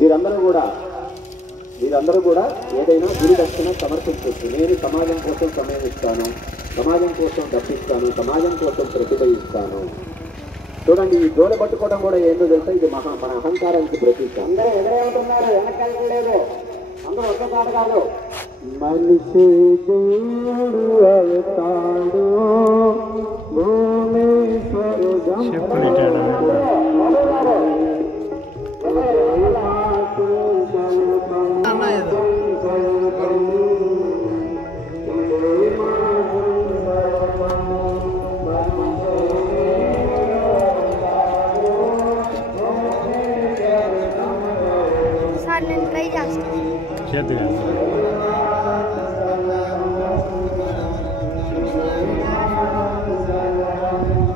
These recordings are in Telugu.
మీరందరూ కూడా ఏదైనా గురి దక్షిణ సమర్పించవచ్చు. నేను సమాజం కోసం సమయం ఇస్తాను, సమాజం కోసం డబ్బిస్తాను, సమాజం కోసం ప్రతిభ ఇస్తాను. చూడండి, ఈ జోల పట్టుకోవడం కూడా ఏందో తెలుసా, ఇది మన అహంకారానికి ప్రతీక. అందరూ ఎదురవుతున్నారు, వెనకాల లేదు, అందరూ ఒక్కసారి కాదు. మనిషి దేవుడు అవుతాడు, భూమేశ్వరుడు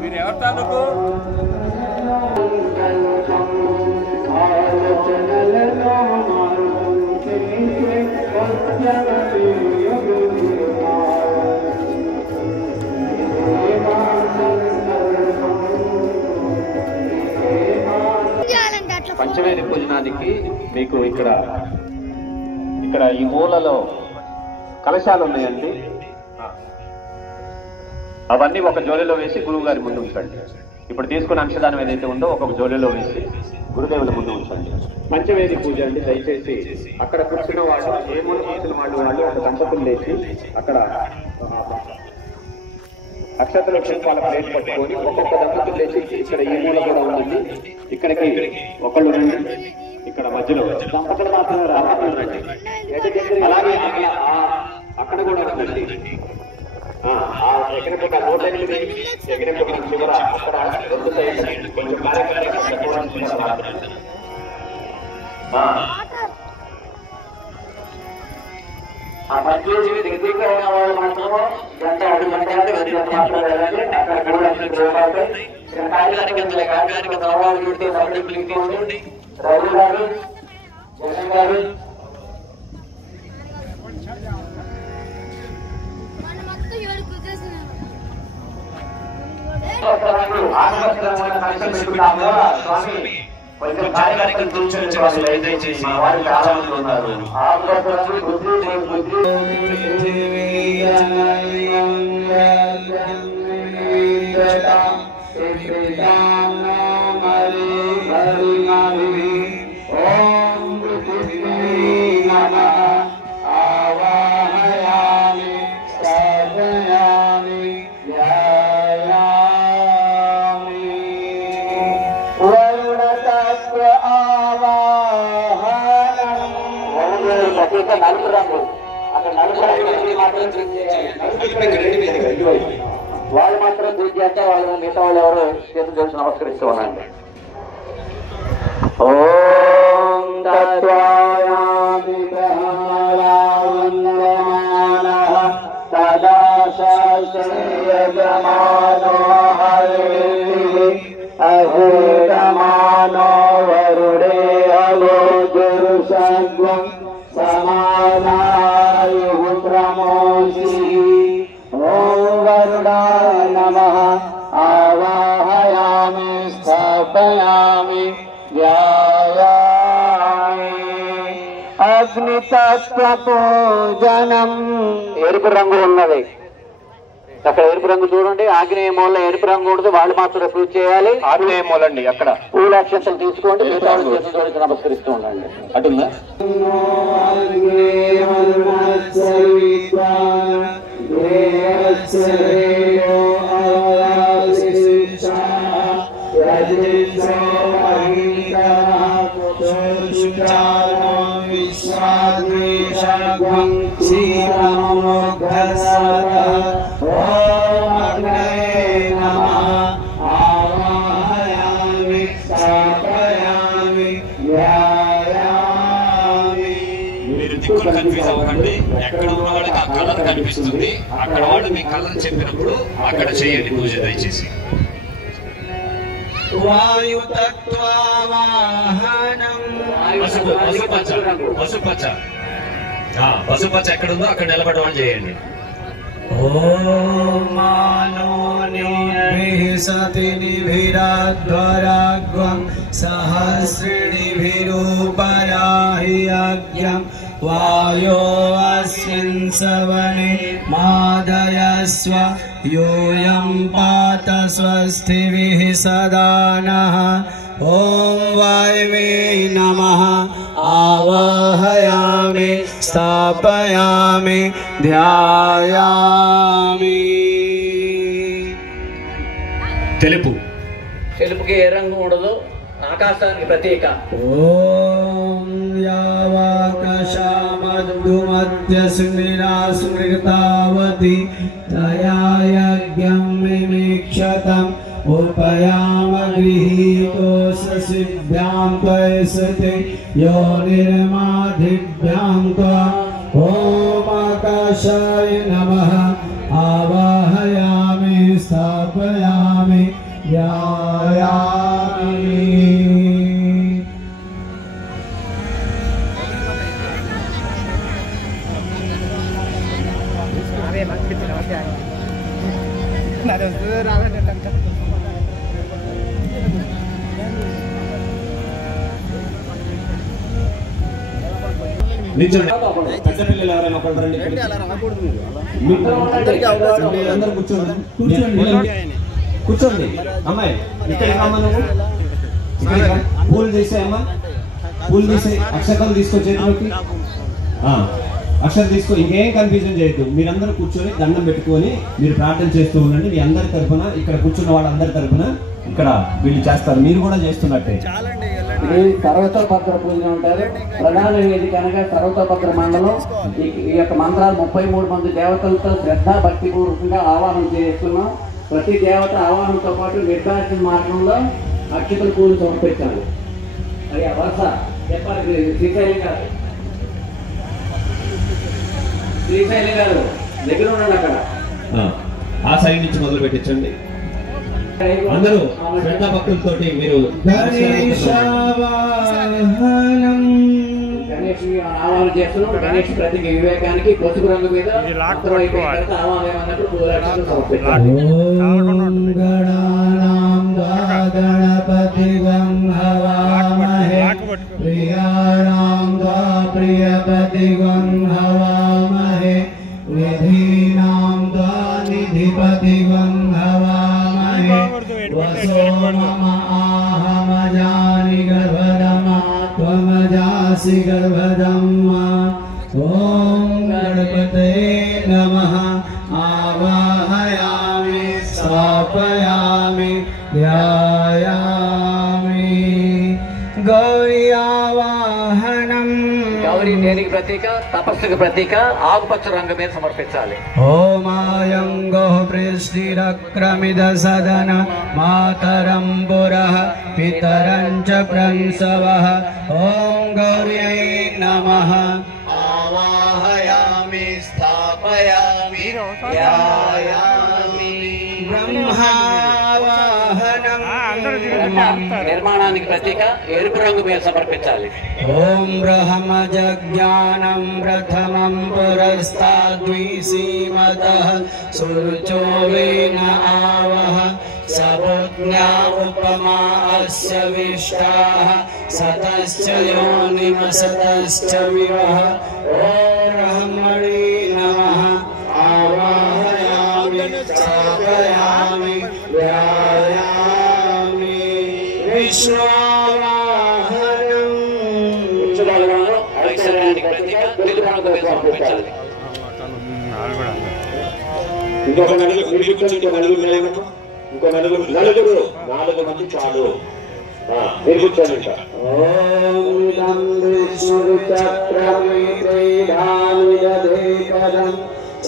మీరు ఎవరి తాలూకు పంచవేది భోజనానికి మీకు ఇక్కడ ఈ మూలలో కలశాలు ఉన్నాయండి. అవన్నీ ఒక జోలిలో వేసి గురువు గారి ముందు ఉంచండి. ఇప్పుడు తీసుకున్న అంశదానం ఏదైతే ఉందో ఒక్కొక్క జోలిలో వేసి గురుదేవుల ముందు ఉంచండి. పంచవేది పూజ అండి. దయచేసి అక్కడ కూర్చున్న వాళ్ళు, ఏ మూల కూర్చున్న వాళ్ళు ఒక దంపతులు లేచి అక్కడ అక్షతలు క్షేత్రాల ప్లేట్ పట్టుకొని ఒక్కొక్క దంపతులు లేచి ఇక్కడ ఈ మూల కూడా ఉందండి. ఇక్కడికి ఒకళ్ళు రండి, ఇక్కడ మధ్యలో దంపతులు మాత్రమే రండి. అలాగే అక్కడ కూడా రండి. ఎక్కడికి 108 ఎక్కడికి చివర అక్కడ 2 సైడ్లు కొంచెం ఆ పంచేసి దగ్గర ఉన్న వాళ్ళు మాత్రం గంట 2 గంటలు మాత్రం వెళ్ళండి. అక్కడ కూడా కార్యానికి గౌరవాలు చూస్తే సంప్రదింపులు రవి గారు, జగన్ గారు, స్వామి కొంచెం కార్యక్రమం కూర్చొని దయచేసి మా వారు చాలా మంది ఉన్నారు. నలుపు రంగు అక్కడ నలుపు వాళ్ళు మాత్రం పూజ చేస్తే వాళ్ళు మిగతా వాళ్ళు ఎవరు చేతులు చేసి నమస్కరిస్తూ ఉండండి. ఓం తత్వాయామి బ్రహ్మరావందమానః సదా శాస్త్రయజమానో హరిః అహేతమానో వరుడే అలో గురుసద్వం సమానాయుః ప్రమోషి. ఓం వరుడాయ నమః ఆవాహయామి స్థాపయామి ధ్యాయామి. అగ్నితత్వ పూజనం. ఎరుపు రంగు ఉన్నది అక్కడ, ఎరుపు రంగు చూడండి. ఆగ్నేయ మూల ఎరుపు రంగు ఉంటుంది, వాళ్ళు మాత్రం పూజ చేయాలి. ఆగ్నేయ మూలండి అక్కడ పూలాక్షతలు తీసుకోండి, చేతులు నమస్కరిస్తూ ఉండండి. అటుందా కన్ఫ్యూజ్ అవ్వకండి. ఎక్కడ ఉన్న వాళ్ళకి ఆ కలర్ కనిపిస్తుంది, అక్కడ వాళ్ళు మీ కలర్ చెప్పినప్పుడు అక్కడ చేయండి పూజ దయచేసి. పసుపచ్చ ఎక్కడ ఉందో అక్కడ నిలబడమని చేయండి. ఓం మానో నిభిసతి నిభిరాధ్వరాగ్వం सहस्रिणिभिरूपराहि यज्ञं वायो अस्मिन् सवने मादयस्व यूयं पात स्वस्तिभिः सदा नः। ॐ वायवे नमः आवाहयामि स्थापयामि ध्यायामि। తెలుపు తెలుపుకి ఏ రంగు ఉండదు, ఆకాశానికి ప్రతీక. ఓం యావాకశామద్దుమధ్యస్మినా స్మృతావతి తయా యజ్ఞం విమిక్షతం ఉపయామ గృహీతోష సిద్ధ్యాం త్వయసతే యో నిర్మాధిభ్యాం త్వ. ఓం ఆకాశాయ నమః ఆవాహయామి స్థాపయామి ధ్యాయామి. పెద్దపిల్లలు ఎవరైనా ఒకళ్ళు రండి. అందరూ కూర్చోండి కూర్చోండి. అమ్మాయి ఇక్కడికి రామ్మా, నువ్వు ఇక్కడికి రా. పూలు తీసేయమ్మా, పూలు తీసే అక్షతలు తీసుకో చేతిలోకి. అక్షరం తీసుకో, ఇంకేం కన్ఫ్యూజన్ చేయొద్దు. మీరందరూ కూర్చొని దండం పెట్టుకొని మీరు ప్రార్థన చేస్తూ ఉండండి. మీ అందరి తరఫున, ఇక్కడ కూర్చున్న వాళ్ళందరి తరఫున ఇక్కడ వీళ్ళు చేస్తారు, మీరు కూడా చేస్తున్నట్టే. సర్వతోపత్ర పూజలు ఉంటారు. ప్రధాన వేదిక అనగా సర్వతోపత్ర మండలం. ఈ యొక్క మంత్రాలు 33 మంది దేవతలతో శ్రద్ధ భక్తి పూర్వకంగా ఆవాహన చేస్తున్నాం. ప్రతి దేవత ఆవాహనతో పాటు నిర్ధారణ మార్గంలో అక్షతల పూజలు సమర్పించాలి. అయ్యా వరుస చెప్పాలి. శ్రీశైలం గారు, శ్రీశైలం గారు దగ్గర ఉండండి. అక్కడ ఆ సైడ్ నుంచి మొదలు పెట్టించండి. అందరూ శ్రద్ధా భక్తులతోటి మీరు గణేష్ ఆవాహన చేస్తున్నాం. గణేష్ ప్రతి వివేకానికి పసుపు రంగు మీద గణపతి హవామహే ప్రియాణాం ప్రియపతి హవామహే నిధీనాం నిధిపతి హవామహే వసో మమ ఆహమజాని గర్భరమా త్వమజాసి గర్భదమ్మా. ఓం గణపతయే నమః ఆవాహయామి స్థాపయామి ధ్యాయామి. గౌరీ ఆవాహనం. గౌరీ దేనికి ప్రతీక? తపస్సుకు ప్రతీక. ఆకుపచ్చ రంగు మీద సమర్పించాలి. ఓమాయం గోఃప్రస్తిరక్రమిద సదన మాతరం పురః పితరం చ ప్రంసవః. ఓం గౌర్యై నమః ఆవాహయామి స్థాపయామి ధ్యాయామి. బ్రహ్మావాహనం. నిర్మాణానికి ప్రతీక ఎరుపు రంగు మీద సమర్పించాలి. ఓం బ్రహ్మజ్ఞానం ప్రథమం పురస్తాద్విసీమతః సూర్యో వేన ఆవహ సబోజ్ఞా ఉపమా అస్య విష్టాః సతశ్చ యోనిమసతశ్చ వివః. ఓం బ్రహ్మణే నమః ఆవాహయామి స్థాపయామి ధ్యాయామి. విష్ణువాహనం. ఐశ్వర్యానికి ప్రతీక తెలుపు రంగు మీద సమర్పించాలి. ఇంకొక నలుగురు ఇంకో నలుగురు 4 మంది చాలు. మీరు కూర్చోండి. ఇంకా ఓం విష్ణుచక్రమిదేకరం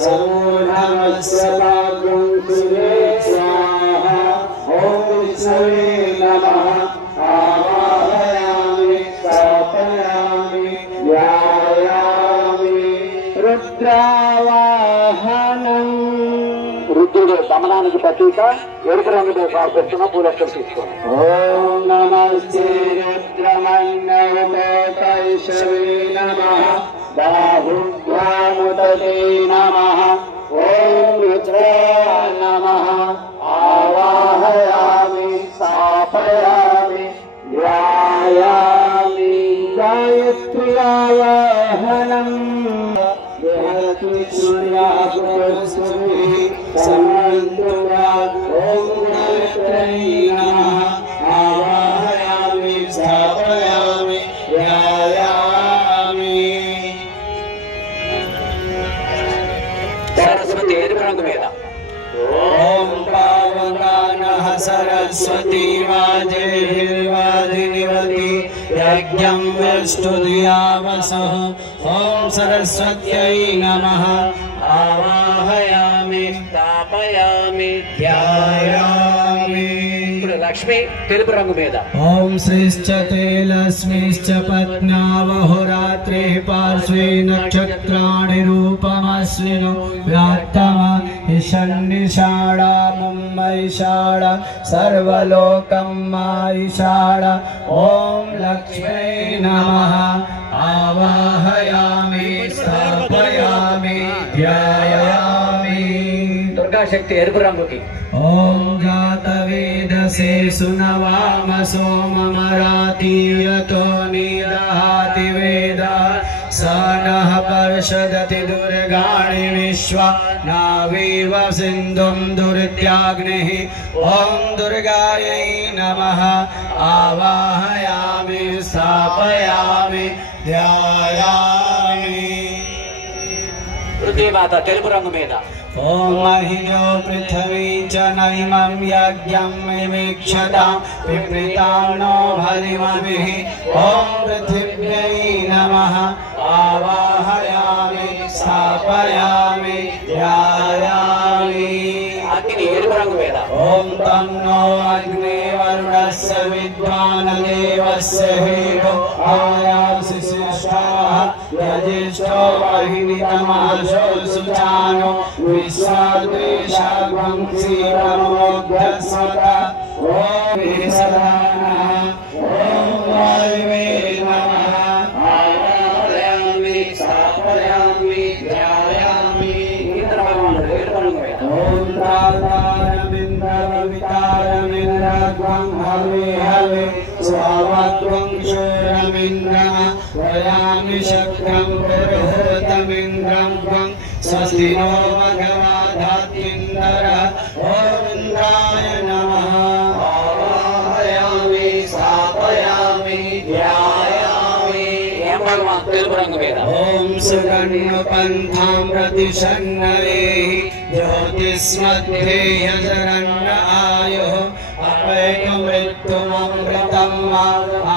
సమూఢమస్య భాగం సురే స్వాహా. ఓం విష్ణవే నమః ఆవాహయామి స్థాపయామి ధ్యాయామి. రుద్రావాహనం. రుద్రుడు దమనానికి ప్రతీక ఎరుపు రంగు మీద సమర్పిస్తున్న పూలక్షలు తీసుకోండి. ఓం నమస్తే రుద్రమన్యవతైషవే నమః బాహుభ్యాముదతే నమః. ఓం రుద్రాయ నమః ఆవాహయామి స్థాపయామి ధ్యాయామి. ध्यायामि गायत्र्यावाहनम् विहरति सूर्याकुलस्तुभिः समन्वितात् ॐ गायत्र्यै नमः आवाहयामि स्थापयामि ध्यायामि सरस्वती ఎరుపు రంగు మీద ॐ पावनानः सरस्वती वाजेर्वाजिनिवति यज्ञं विष्णुधियावसः ॐ सरस्वत्यै नमः आवाहयामि स्थापयामि ध्यायामि లక్ష్మి తెలుపు రంగు మీద ॐ श्रीश्च ते लक्ष्मीश्च पत्न्यावहोरात्रिः पार्श्वे नक्षत्राणि रूपमस्मिनो व्यात्तम ईशन्निषाढा मुम्मैषाढा सर्वलोकं मायिषाढा ॐ लक्ष्मै नमः आवाहयामि स्थापयामि ध्यायामि దుర్గా శక్తి ఎరుపు రంగుకి ॐ जातवेदसे सुनवाम सोममराति यतो निदहाति वेद स नः पर्षदति दुर्गाणि विश्वा नावीव सिन्धुं दुरित्याग्निः ॐ दुर्गायै नमः आवाहयामि स्थापयामि ध्यायामि పృథ్వీమాత తెలుపు రంగు మీద ॐ महिजो पृथिवी च नैमं यज्ञं विमीक्षतां विपृतां नो बलिमभिः ॐ पृथिव्यै नमः आवाहयामि स्थापयामि ध्यायामि అగ్ని ఎరుపు రంగు మీద ॐ तं नो अग्ने वरुणस्य विद्वान् देवस्य हेतो आयासि शिष्टाः यजिष्ठो वाहिनीतमाशो सुचानो विश्वाद्वेषाग्वं क्षीरमोऽभ्यस्वत ॐ विसदानः ॐ वायुवे नमः आवाहयामि स्थापयामि ध्यायामि ఇంద్రభగవానుడు ఎరుపు రంగు మీద ॐ तारारविन्दरवितारमिन्द्रध्वं हवे हवे स्वावत्वं क्षोरमिन्द्रः वयामि शक्रं पुरुहूतमिन्द्रं त्वं स्वस्ति नो भगवधात्मिन्द्रः ॐ इन्द्राय नमः आवाहयामि स्थापयामि ध्यायामि ఏం భగవాన్ తెలుపు రంగు మీద ॐ सुगन्धपन्थां प्रतिशन्नरेः ज्योतिष्मध्ये यजरन्न आयुः अपैकमृत्युममृतं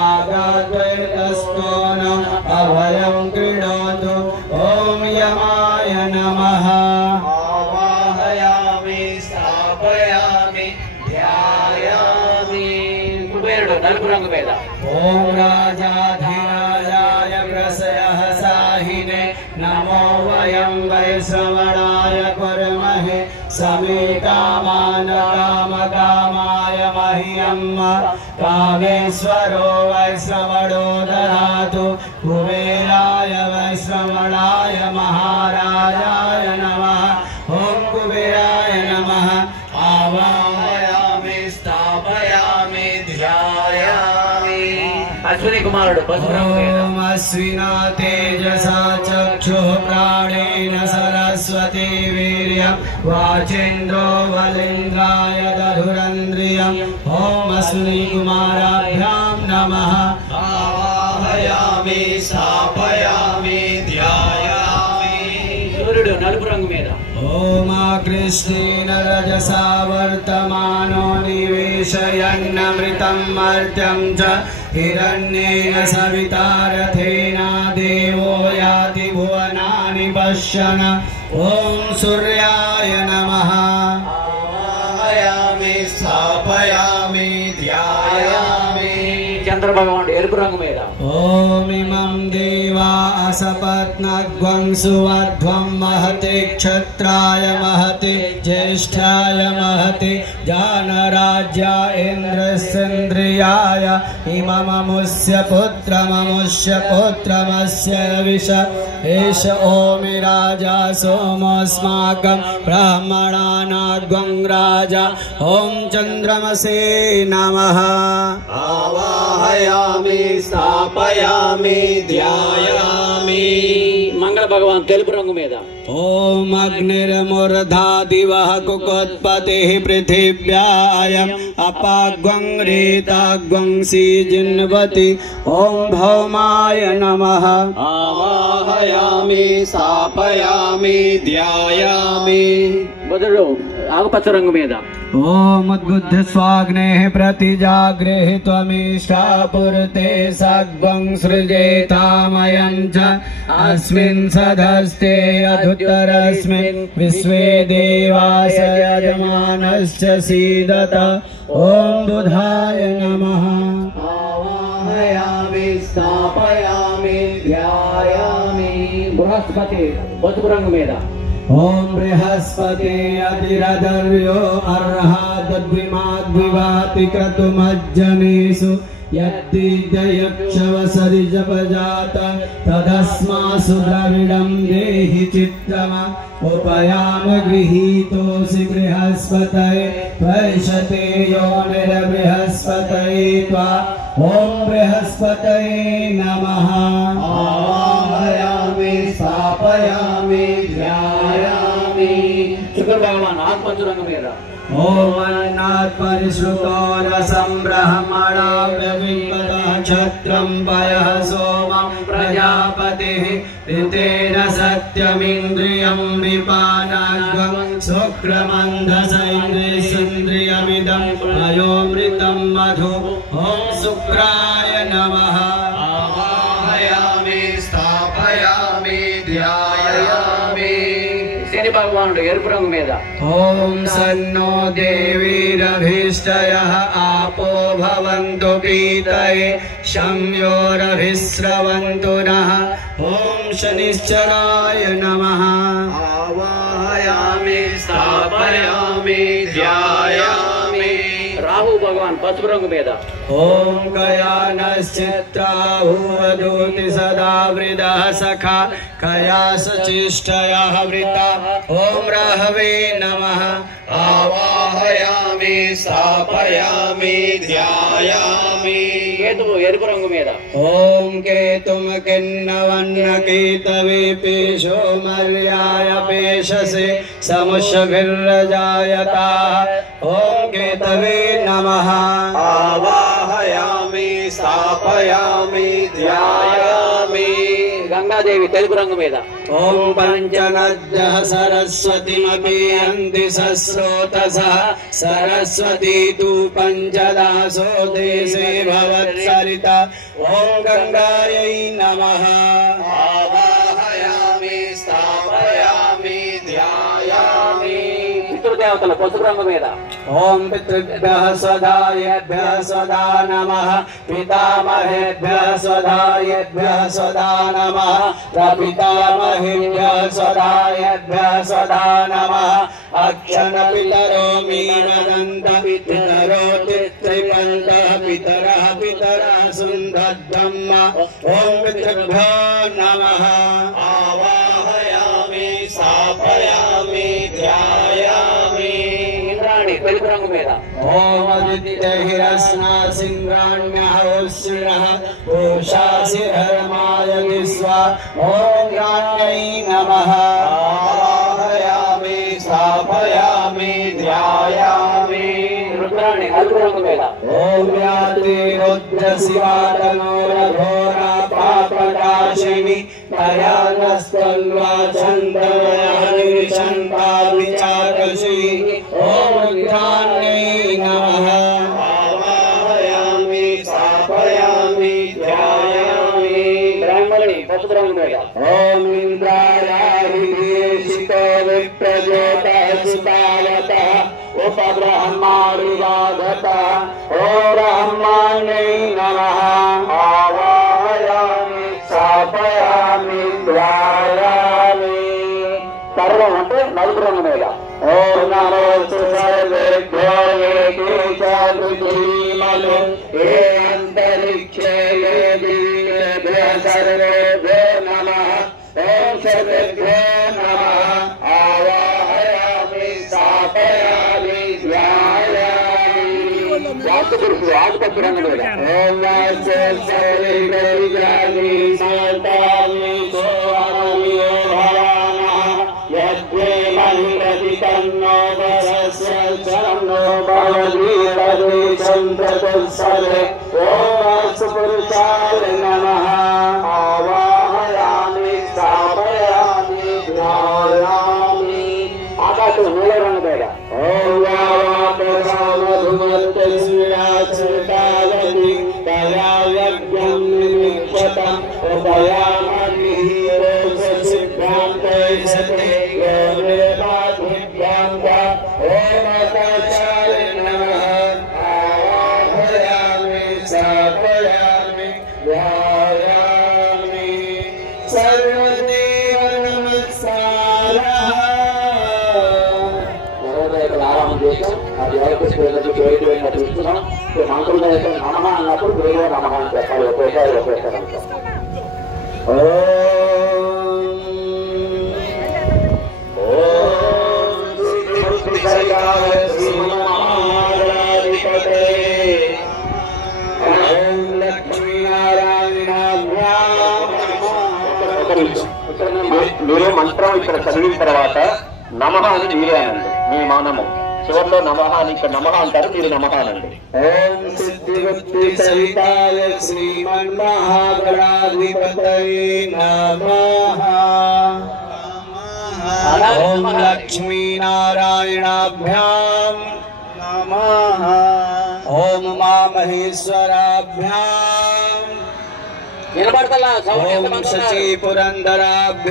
आगाद्वैतस्तो न अभयं कृणोतु ॐ यमाय नमः आवाहयामि स्थापयामि ध्यायामि కుబేరుడు నలుపు రంగు మీద ॐ राजाधिराजाय प्रसयः साहिने नमो वयं वैश्रवणाय कुर्महे समे कामान कामकामाय मह्यं कामेश्वरो वैश्रवणो ददातु कुबेराय वैश्रवणाय महाराजाय नमः ॐ कुबेराय नमः आवाहयामि स्थापयामि ध्यायामि అశ్విని కుమారుడు పసుపు రంగు మీద ॐ अश्विना तेजसा चक्षुः प्राणेन सरस्वती वीर्यं वाचेन्द्रो बलिन्द्राय दधुरन्द्रियम् ॐ अश्विनी कुमाराभ्यां नमः आवाहयामि स्थापयामि ध्यायामि సూర్యుడు నలుపు రంగు మీద ॐ कृष्णेन रजसा वर्तमानो निवेशयन्नमृतं मर्त्यं च हिरण्येन सवितारथेन देवो याति भुवनानि पश्यन् ॐ सूर्याय नमः आवाहयामि स्थापयामि ध्यायामि చంద్రభగవానుడు ఎరుపు రంగు మీద ॐ इमं देवा असपत्नग्वं सुवध्वं महते क्षत्राय महते ज्येष्ठाय महते जानराज्या इन्द्रस्येन्द्रियाय इमममुष्य पुत्रमस्य विष एष ॐ राजा सोमोऽस्माकं ब्राह्मणानाद्वं राजा ॐ चन्द्रमसे नमः आवाह ఆవాహయామి స్థాపయామి ధ్యాయామి. మంగళ భగవాన్ తెలుపు రంగు మీద. ఓం అగ్నిర్మూర్ధాదివః కుకోత్పతిః పృథివ్యాయం అపాగ్వం రేతాగ్వం సీజిన్వతి. ఓం భౌమాయ నమః. ఆవాహయామి స్థాపయామి ధ్యాయామి. బదులు ఆకుపచ్చ రంగు మీద. ఓం ఉద్బుద్ధ స్వాగ్నేః ప్రతిజాగ్రేః త్వమీశాపురతే సగ్వం సృజేతామయం చ అస్మిన్ సదస్తే అధుత్తరస్మిన్ విశ్వే దేవాస్ యజమానశ్చ సీదత. ఓం బుధాయ నమః. ఆవాహయామి స్థాపయామి ధ్యాయామి. బృహస్పతి పసుపు రంగు మీద. ఓం బృహస్పతే అతిరదర్యో అర్హాద్విమాద్వివాతి క్రతుమజ్జనేషు యద్దిదయక్షవసరి జపజాత తదస్మాసు ద్రవిడం దేహి చిత్తమ. ఉపయామ గృహీతోసి బృహస్పతయే త్వైషతే యోనిర్బృహస్పతయే త్వా. ఓం బృహస్పతయే నమః. ఆవాహయామి స్థాపయామి ధ్యాయామి. శుక్ర భగవాన్ ఆకుపచ్చ రంగు మీద. ఓం అన్నాత్ పరిశ్రుతో రసం బ్రహ్మణా వ్యవిపదః క్షత్రం పయః సోమం ప్రజాపతిః ఋతేన సత్యమింద్రియం విపానాగ్రం శుక్రమంధసైంద్రియమిదం అయోమృతం మధు. ఓం శుక్రాయ నమః. ఆవాహయామి స్థాపయామి ధ్యాయామి. శని భగవానుడు ఎరుపు రంగు మీద. ఓం సన్నో దేవీరభీష్టయః ఆపో భవంతు పీతయే శంయోరభిస్రవంతు నః. ఓం శనిశ్చరాయ నమః. ఆవాహయామి స్థాపయామి ధ్యాయామి. రాహు భగవాన్ పసుపు రంగు మీద. ఓం కయానశ్చిత్రాహువదూతి సదా వృదః సఖా కయాసచిష్టయః వృతా. ఓం రాహవే నమః. ఆవాహయామి స్థాపయామి ధ్యాయామి. కేతువు ఎరుపు రంగు మీద. ఓం కేతుం కిన్నవన్న కేతవే పేషో మర్యాయ పేషసే సముషభిర్రజాయతా. ఓం కేతవే నమః. ఆవాహయామి స్థాపయామి ధ్యాయామి. గంగాదేవి తెలుపు రంగు మీద. ఓం పంచనద్యః సరస్వతిమపి యంతి సస్రోతసః సరస్వతీ తు పంచదాసో దేశే భవత్సరిత. ఓం గంగాయై నమః. ఆవాహయామి స్థాపయామి ధ్యాయామి. పితృదేవతల పసుపు రంగు మీద. ఓం పితృభ్యః స్వధాయేభ్యః స్వధా నమః. పితామహేభ్యః స్వధాయేభ్యః స్వధా నమః. ప్రపితామహేభ్యః స్వధాయేభ్యః స్వధా నమః. అక్షణ పితరో మీనదంత పితరో తిత్రిపంతః పితరః పితరః సుందద్ధమ్మ. ఓం పితృభ్యో నమః. ఆవాహయామి స్థాపయామి ధ్యాయామి. ఇంద్రాణి తెలుపు రంగు మీద. ఓం ఆదిత్యహిరస్నా సింగాణ్యః ఉష్ణః పూషాసి ధర్మాయ విశ్వా. ఓం గ్రాణ్యై నమః. ఆవాహయామి స్థాపయామి ధ్యాయామి. రుద్రాణి నలుపు రంగు మీద. ఓం వ్యాతి రుద్ర శివాతనోరఘోరా పాపనాశిని దయానస్తల్వా చంద్రమయహని చందా విచారసి. ఓం రుద్రాణ్యై నమః. ఆవాహయామి స్థాపయామి ధ్యాయామి. బ్రాహ్మణి పసుపు రంగు మీద. ఓం ఇంద్రాయాహిషితో విప్రజోతః సుతావతః ఉపబ్రహ్మారివాగతః. ఓం బ్రహ్మాణ్యై నమః. ఆవాహయామి స్థాపయామి ధ్యాయామి. సర్వం అంటే నలుపు రంగు మీద. ఓం నమోస్తు సర్వేభ్యో ఏకేశాద్వితీమలో ఏ అంతరిక్షే ఏ దివ్యేభ్యః సర్వేభ్యో నమః. ఓం సర్వేభ్యో నమః. ఆవాహయామి స్థాపయామి ధ్యాయామి. పురుషుడు ఆకుపచ్చ రంగు మీద పురుషాయ నమః ఆవాహయామి స్థాపయామి జ్ఞాయామి ఆకాశం నీల రంగు మీద చూస్తున్నాం మంత్రులు నమః అన్నప్పుడు వేరే నమః అని చెప్పాలి. ఒకేసారి మీరు మంత్రం ఇక్కడ చదివిన తర్వాత నమః అని మీరే అనండి. మీ మౌనము చివరిలో నమః అని ఇక్కడ నమః అంటారు, మీరు నమః అనండి. ఓం సిద్ధిగుప్తి సవితాయ శ్రీమన్మహాగణాధిపతయే నమః. ఓం లక్ష్మీనారాయణాభ్యాం నమః. ఓం ఉమామహేశ్వరాభ్యాం ఓం శచీపురందరాభ్యాం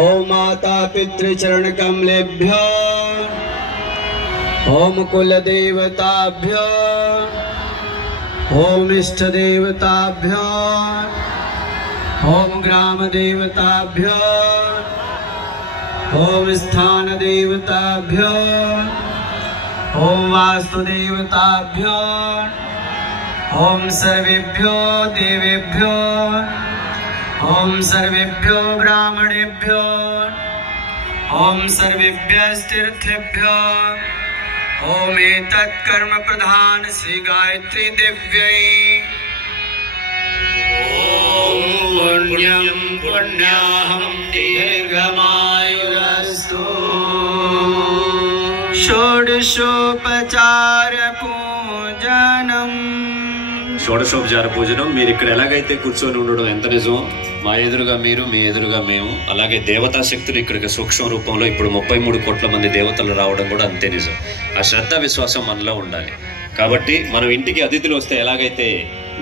ఓం మాతా పితృచరణ కమలేభ్యో ఓం కులదేవతాభ్యో ఓం ఇష్టదేవతాభ్యో ఓం గ్రామదేవతాభ్యో ఓం స్థానదేవతాభ్యో ఓం వాస్తుదేవతాభ్యో ఓం సర్వేభ్యో దేవేభ్యో ఓం సర్వేభ్యో బ్రాహ్మణేభ్యో ఓం సర్వేభ్యస్తీర్థేభ్యో ఓం ఏతత్ కర్మ ప్రధాన శ్రీ గాయత్రీ దేవ్యై ఓం పుణ్యం పుణ్యాహం దీర్ఘమాయురస్తు. షోడశోపచార పూజనం. షోడశోపచార పూజనం. మీరు ఇక్కడ ఎలాగైతే కూర్చొని ఉండడం ఎంత నిజం, మా ఎదురుగా మీరు, మీ ఎదురుగా మేము, అలాగే దేవతా శక్తులు ఇక్కడికి సూక్ష్మ రూపంలో ఇప్పుడు 33 కోట్ల మంది దేవతలు రావడం కూడా అంతే నిజం. ఆ శ్రద్ధ విశ్వాసం మనలో ఉండాలి. కాబట్టి మనం ఇంటికి అతిథులు వస్తే ఎలాగైతే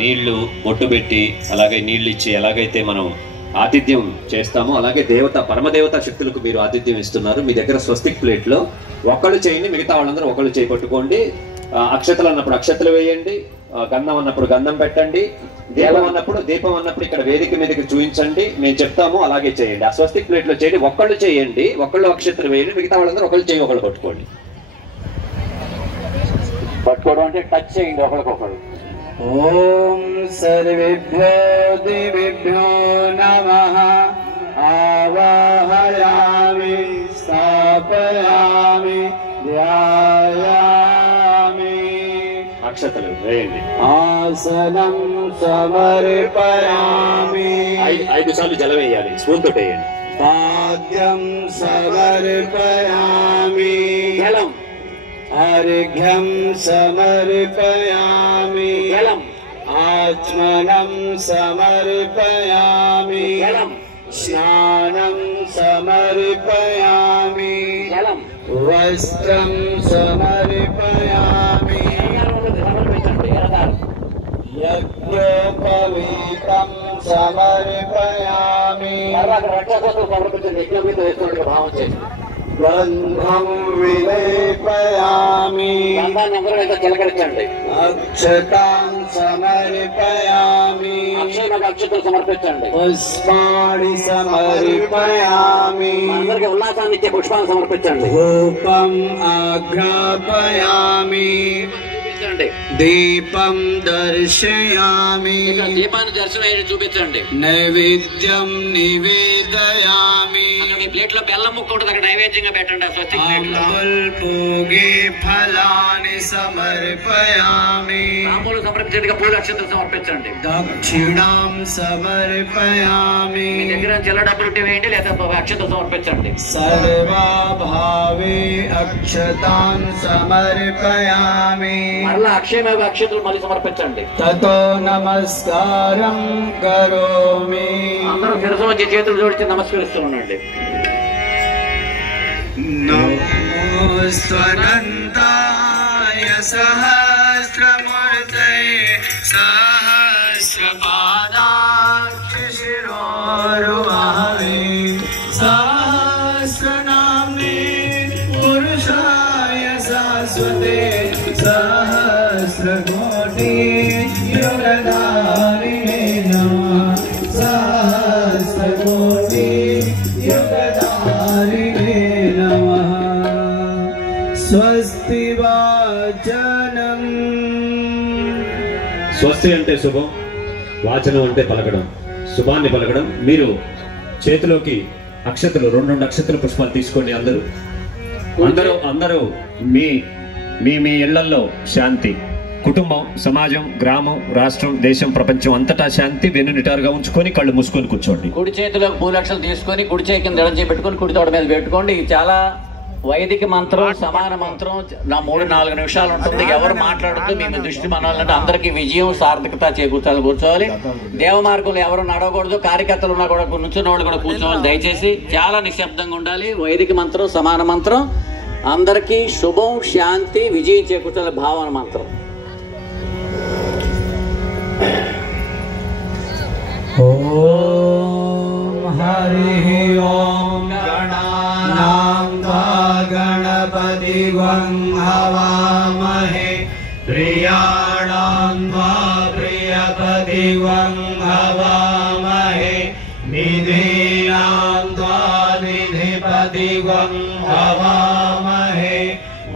నీళ్లు బొట్టు పెట్టి అలాగే నీళ్లు ఇచ్చి ఎలాగైతే మనం ఆతిథ్యం చేస్తామో అలాగే పరమదేవతా శక్తులకు మీరు ఆతిథ్యం ఇస్తున్నారు. మీ దగ్గర స్వస్తిక్ ప్లేట్లో ఒకళ్ళు చేయండి, మిగతా వాళ్ళందరూ ఒకళ్ళు చేయి పట్టుకోండి. అక్షతలు అన్నప్పుడు అక్షతలు వేయండి, గంధం అన్నప్పుడు గంధం పెట్టండి, దీపం అన్నప్పుడు ఇక్కడ వేదిక మీదకి చూపించండి. మేము చెప్తాము అలాగే చేయండి. ఆ స్వస్తిక్ ప్లేట్ లో చేయండి, ఒకళ్ళు చేయండి, ఒకళ్ళు అక్షతలు వేయండి, మిగతా వాళ్ళందరూ ఒకళ్ళు చేయి ఒకళ్ళు పట్టుకోండి. పట్టుకోవడం అంటే టచ్ చేయండి ఒకరికొకరు. ఓం సర్వేభ్యో దేవేభ్యో నమః. ఆవాహయామి స్థాపయామి ధ్యాయామి. అక్షతలు వేయండి. ఆసనం సమర్పయామి. 5 సార్లు జలం వేయాలి, స్పూన్ తోటి వేయండి. పాద్యం సమర్పయామి. జలం. అర్ఘ్యం సమర్పయామి. జలం. ఆత్మనం సమర్పయామి. జలం. స్నానం సమర్పయామి. జలం. వస్త్రం సమర్పయామి. యజ్ఞోపవీతం సమర్పయామి. గంధం విలేపయామి. చిలకరించండి. అక్షతాం సమర్పయామి. అక్షతలు సమర్పించండి. పుష్పాణి సమర్పయామి. అందరికి ఉల్లాసాన్ని ఇచ్చే పుష్పాన్ని సమర్పించండి. రూపం ఆఘ్రాపయామి. చూపించండి. దీపం దర్శయామి. దీపాన్ని దర్శనం చూపించండి. నైవేద్యం నివేదయామి. మీ ప్లేట్ లో బెల్లం ముక్క ఉంటుంది, అక్కడ నైవేద్యంగా పెట్టండి. పూగే ఫలాని సమర్పయామి. తాంబూలం సమర్పించండి, పూల అక్షంతలు సమర్పించండి. దక్షిణాం సమర్పయామి. మీ దగ్గర చిల్ల డబ్బులు ఉంటే వేయండి, లేదా అక్షంతలు సమర్పించండి. సర్వభావే అక్షతాన్ సమర్పయామి. మరలా అక్షయమేవ అక్షంతలు మళ్ళీ సమర్పించండి. తతో నమస్కారం కరోమి. అందరూ శిరస్సు వచ్చి చేతులు జోడించి నమస్కరిస్తూ ఉండండి. నమోస్త్వనంతాయ సహస్రమూర్తయే సహస్రపాదాక్షిశిరోరుమహవే సహస్రనామ్నే పురుషాయ శాశ్వతే సహస్రకోటి యుగధారిణే నమః. సహస్రకోటి యుగధారిణే నమః. స్వస్తి వాచనం. స్వస్తి అంటే శుభం, వాచనం అంటే పలకడం, శుభాన్ని పలకడం. మీరు చేతిలోకి అక్షతలు, రెండు అక్షతల పుష్పాలు తీసుకోండి. అందరూ మీ మీ మీ ఇళ్లలో శాంతి, కుటుంబం, సమాజం, గ్రామం, రాష్ట్రం, దేశం, ప్రపంచం అంతటా శాంతి వెన్నునిటారుగా ఉంచుకొని కళ్ళు మూసుకొని కూర్చోండి. కుడి చేతిలోకి పూలక్షలు తీసుకొని కుడి చేయి కింద ఎడం చేయి పెట్టుకొని కుడి తోట మీద పెట్టుకోండి. ఇది చాలా వైదిక మంత్రం, సమాన మంత్రం. 3-4 నిమిషాలు ఉంటుంది. ఎవరు మాట్లాడుతూ మీ దృష్టి మనాలంటే అందరికీ విజయం, సార్థకత చేకూర్చాలి. కూర్చోవాలి. దేవ మార్గంలో ఎవరు నడవకూడదు. కార్యకర్తలు ఉన్నా కూడా కూర్చున్న వాళ్ళు కూడా కూర్చోవాలి. దయచేసి చాలా నిశ్శబ్దంగా ఉండాలి. వైదిక మంత్రం, సమాన మంత్రం, అందరికీ శుభం, శాంతి, విజయం చేకూర్చాలి భావన మంత్రం. ఓం హరి ఓం గణానాం త్వా గణపతిం హవామహే ప్రియాణాం త్వా ప్రియపతిం హవామహే నిధీనాం త్వా నిధిపతిం హవామహే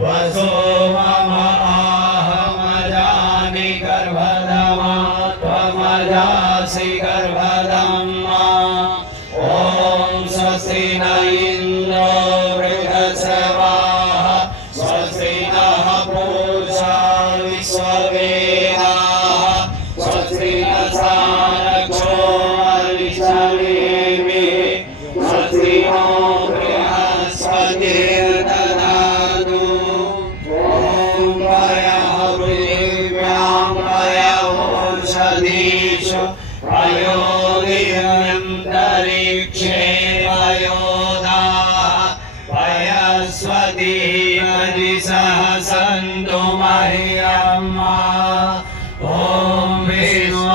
వసో మమ ఆహమజాని గర్భదమా త్వమజాసి గర్భదమ్మా. ఓం స్వస్తి న ఇంద్రో బృహస్పతిః స్వస్తి నః పూషా విశ్వవేదాః స్వస్తి నః అరిషాణిమిః స్వస్తి నో బృహస్పతిర్దదాతు. ఓం వయః పృథివ్యాం వయోషధీషు వయోదివ్యంతరిక్షే వయోదాః వయస్వతీమని సహసంతు మహ్యమ్మా. ఓం విష్ణోరరాటమసి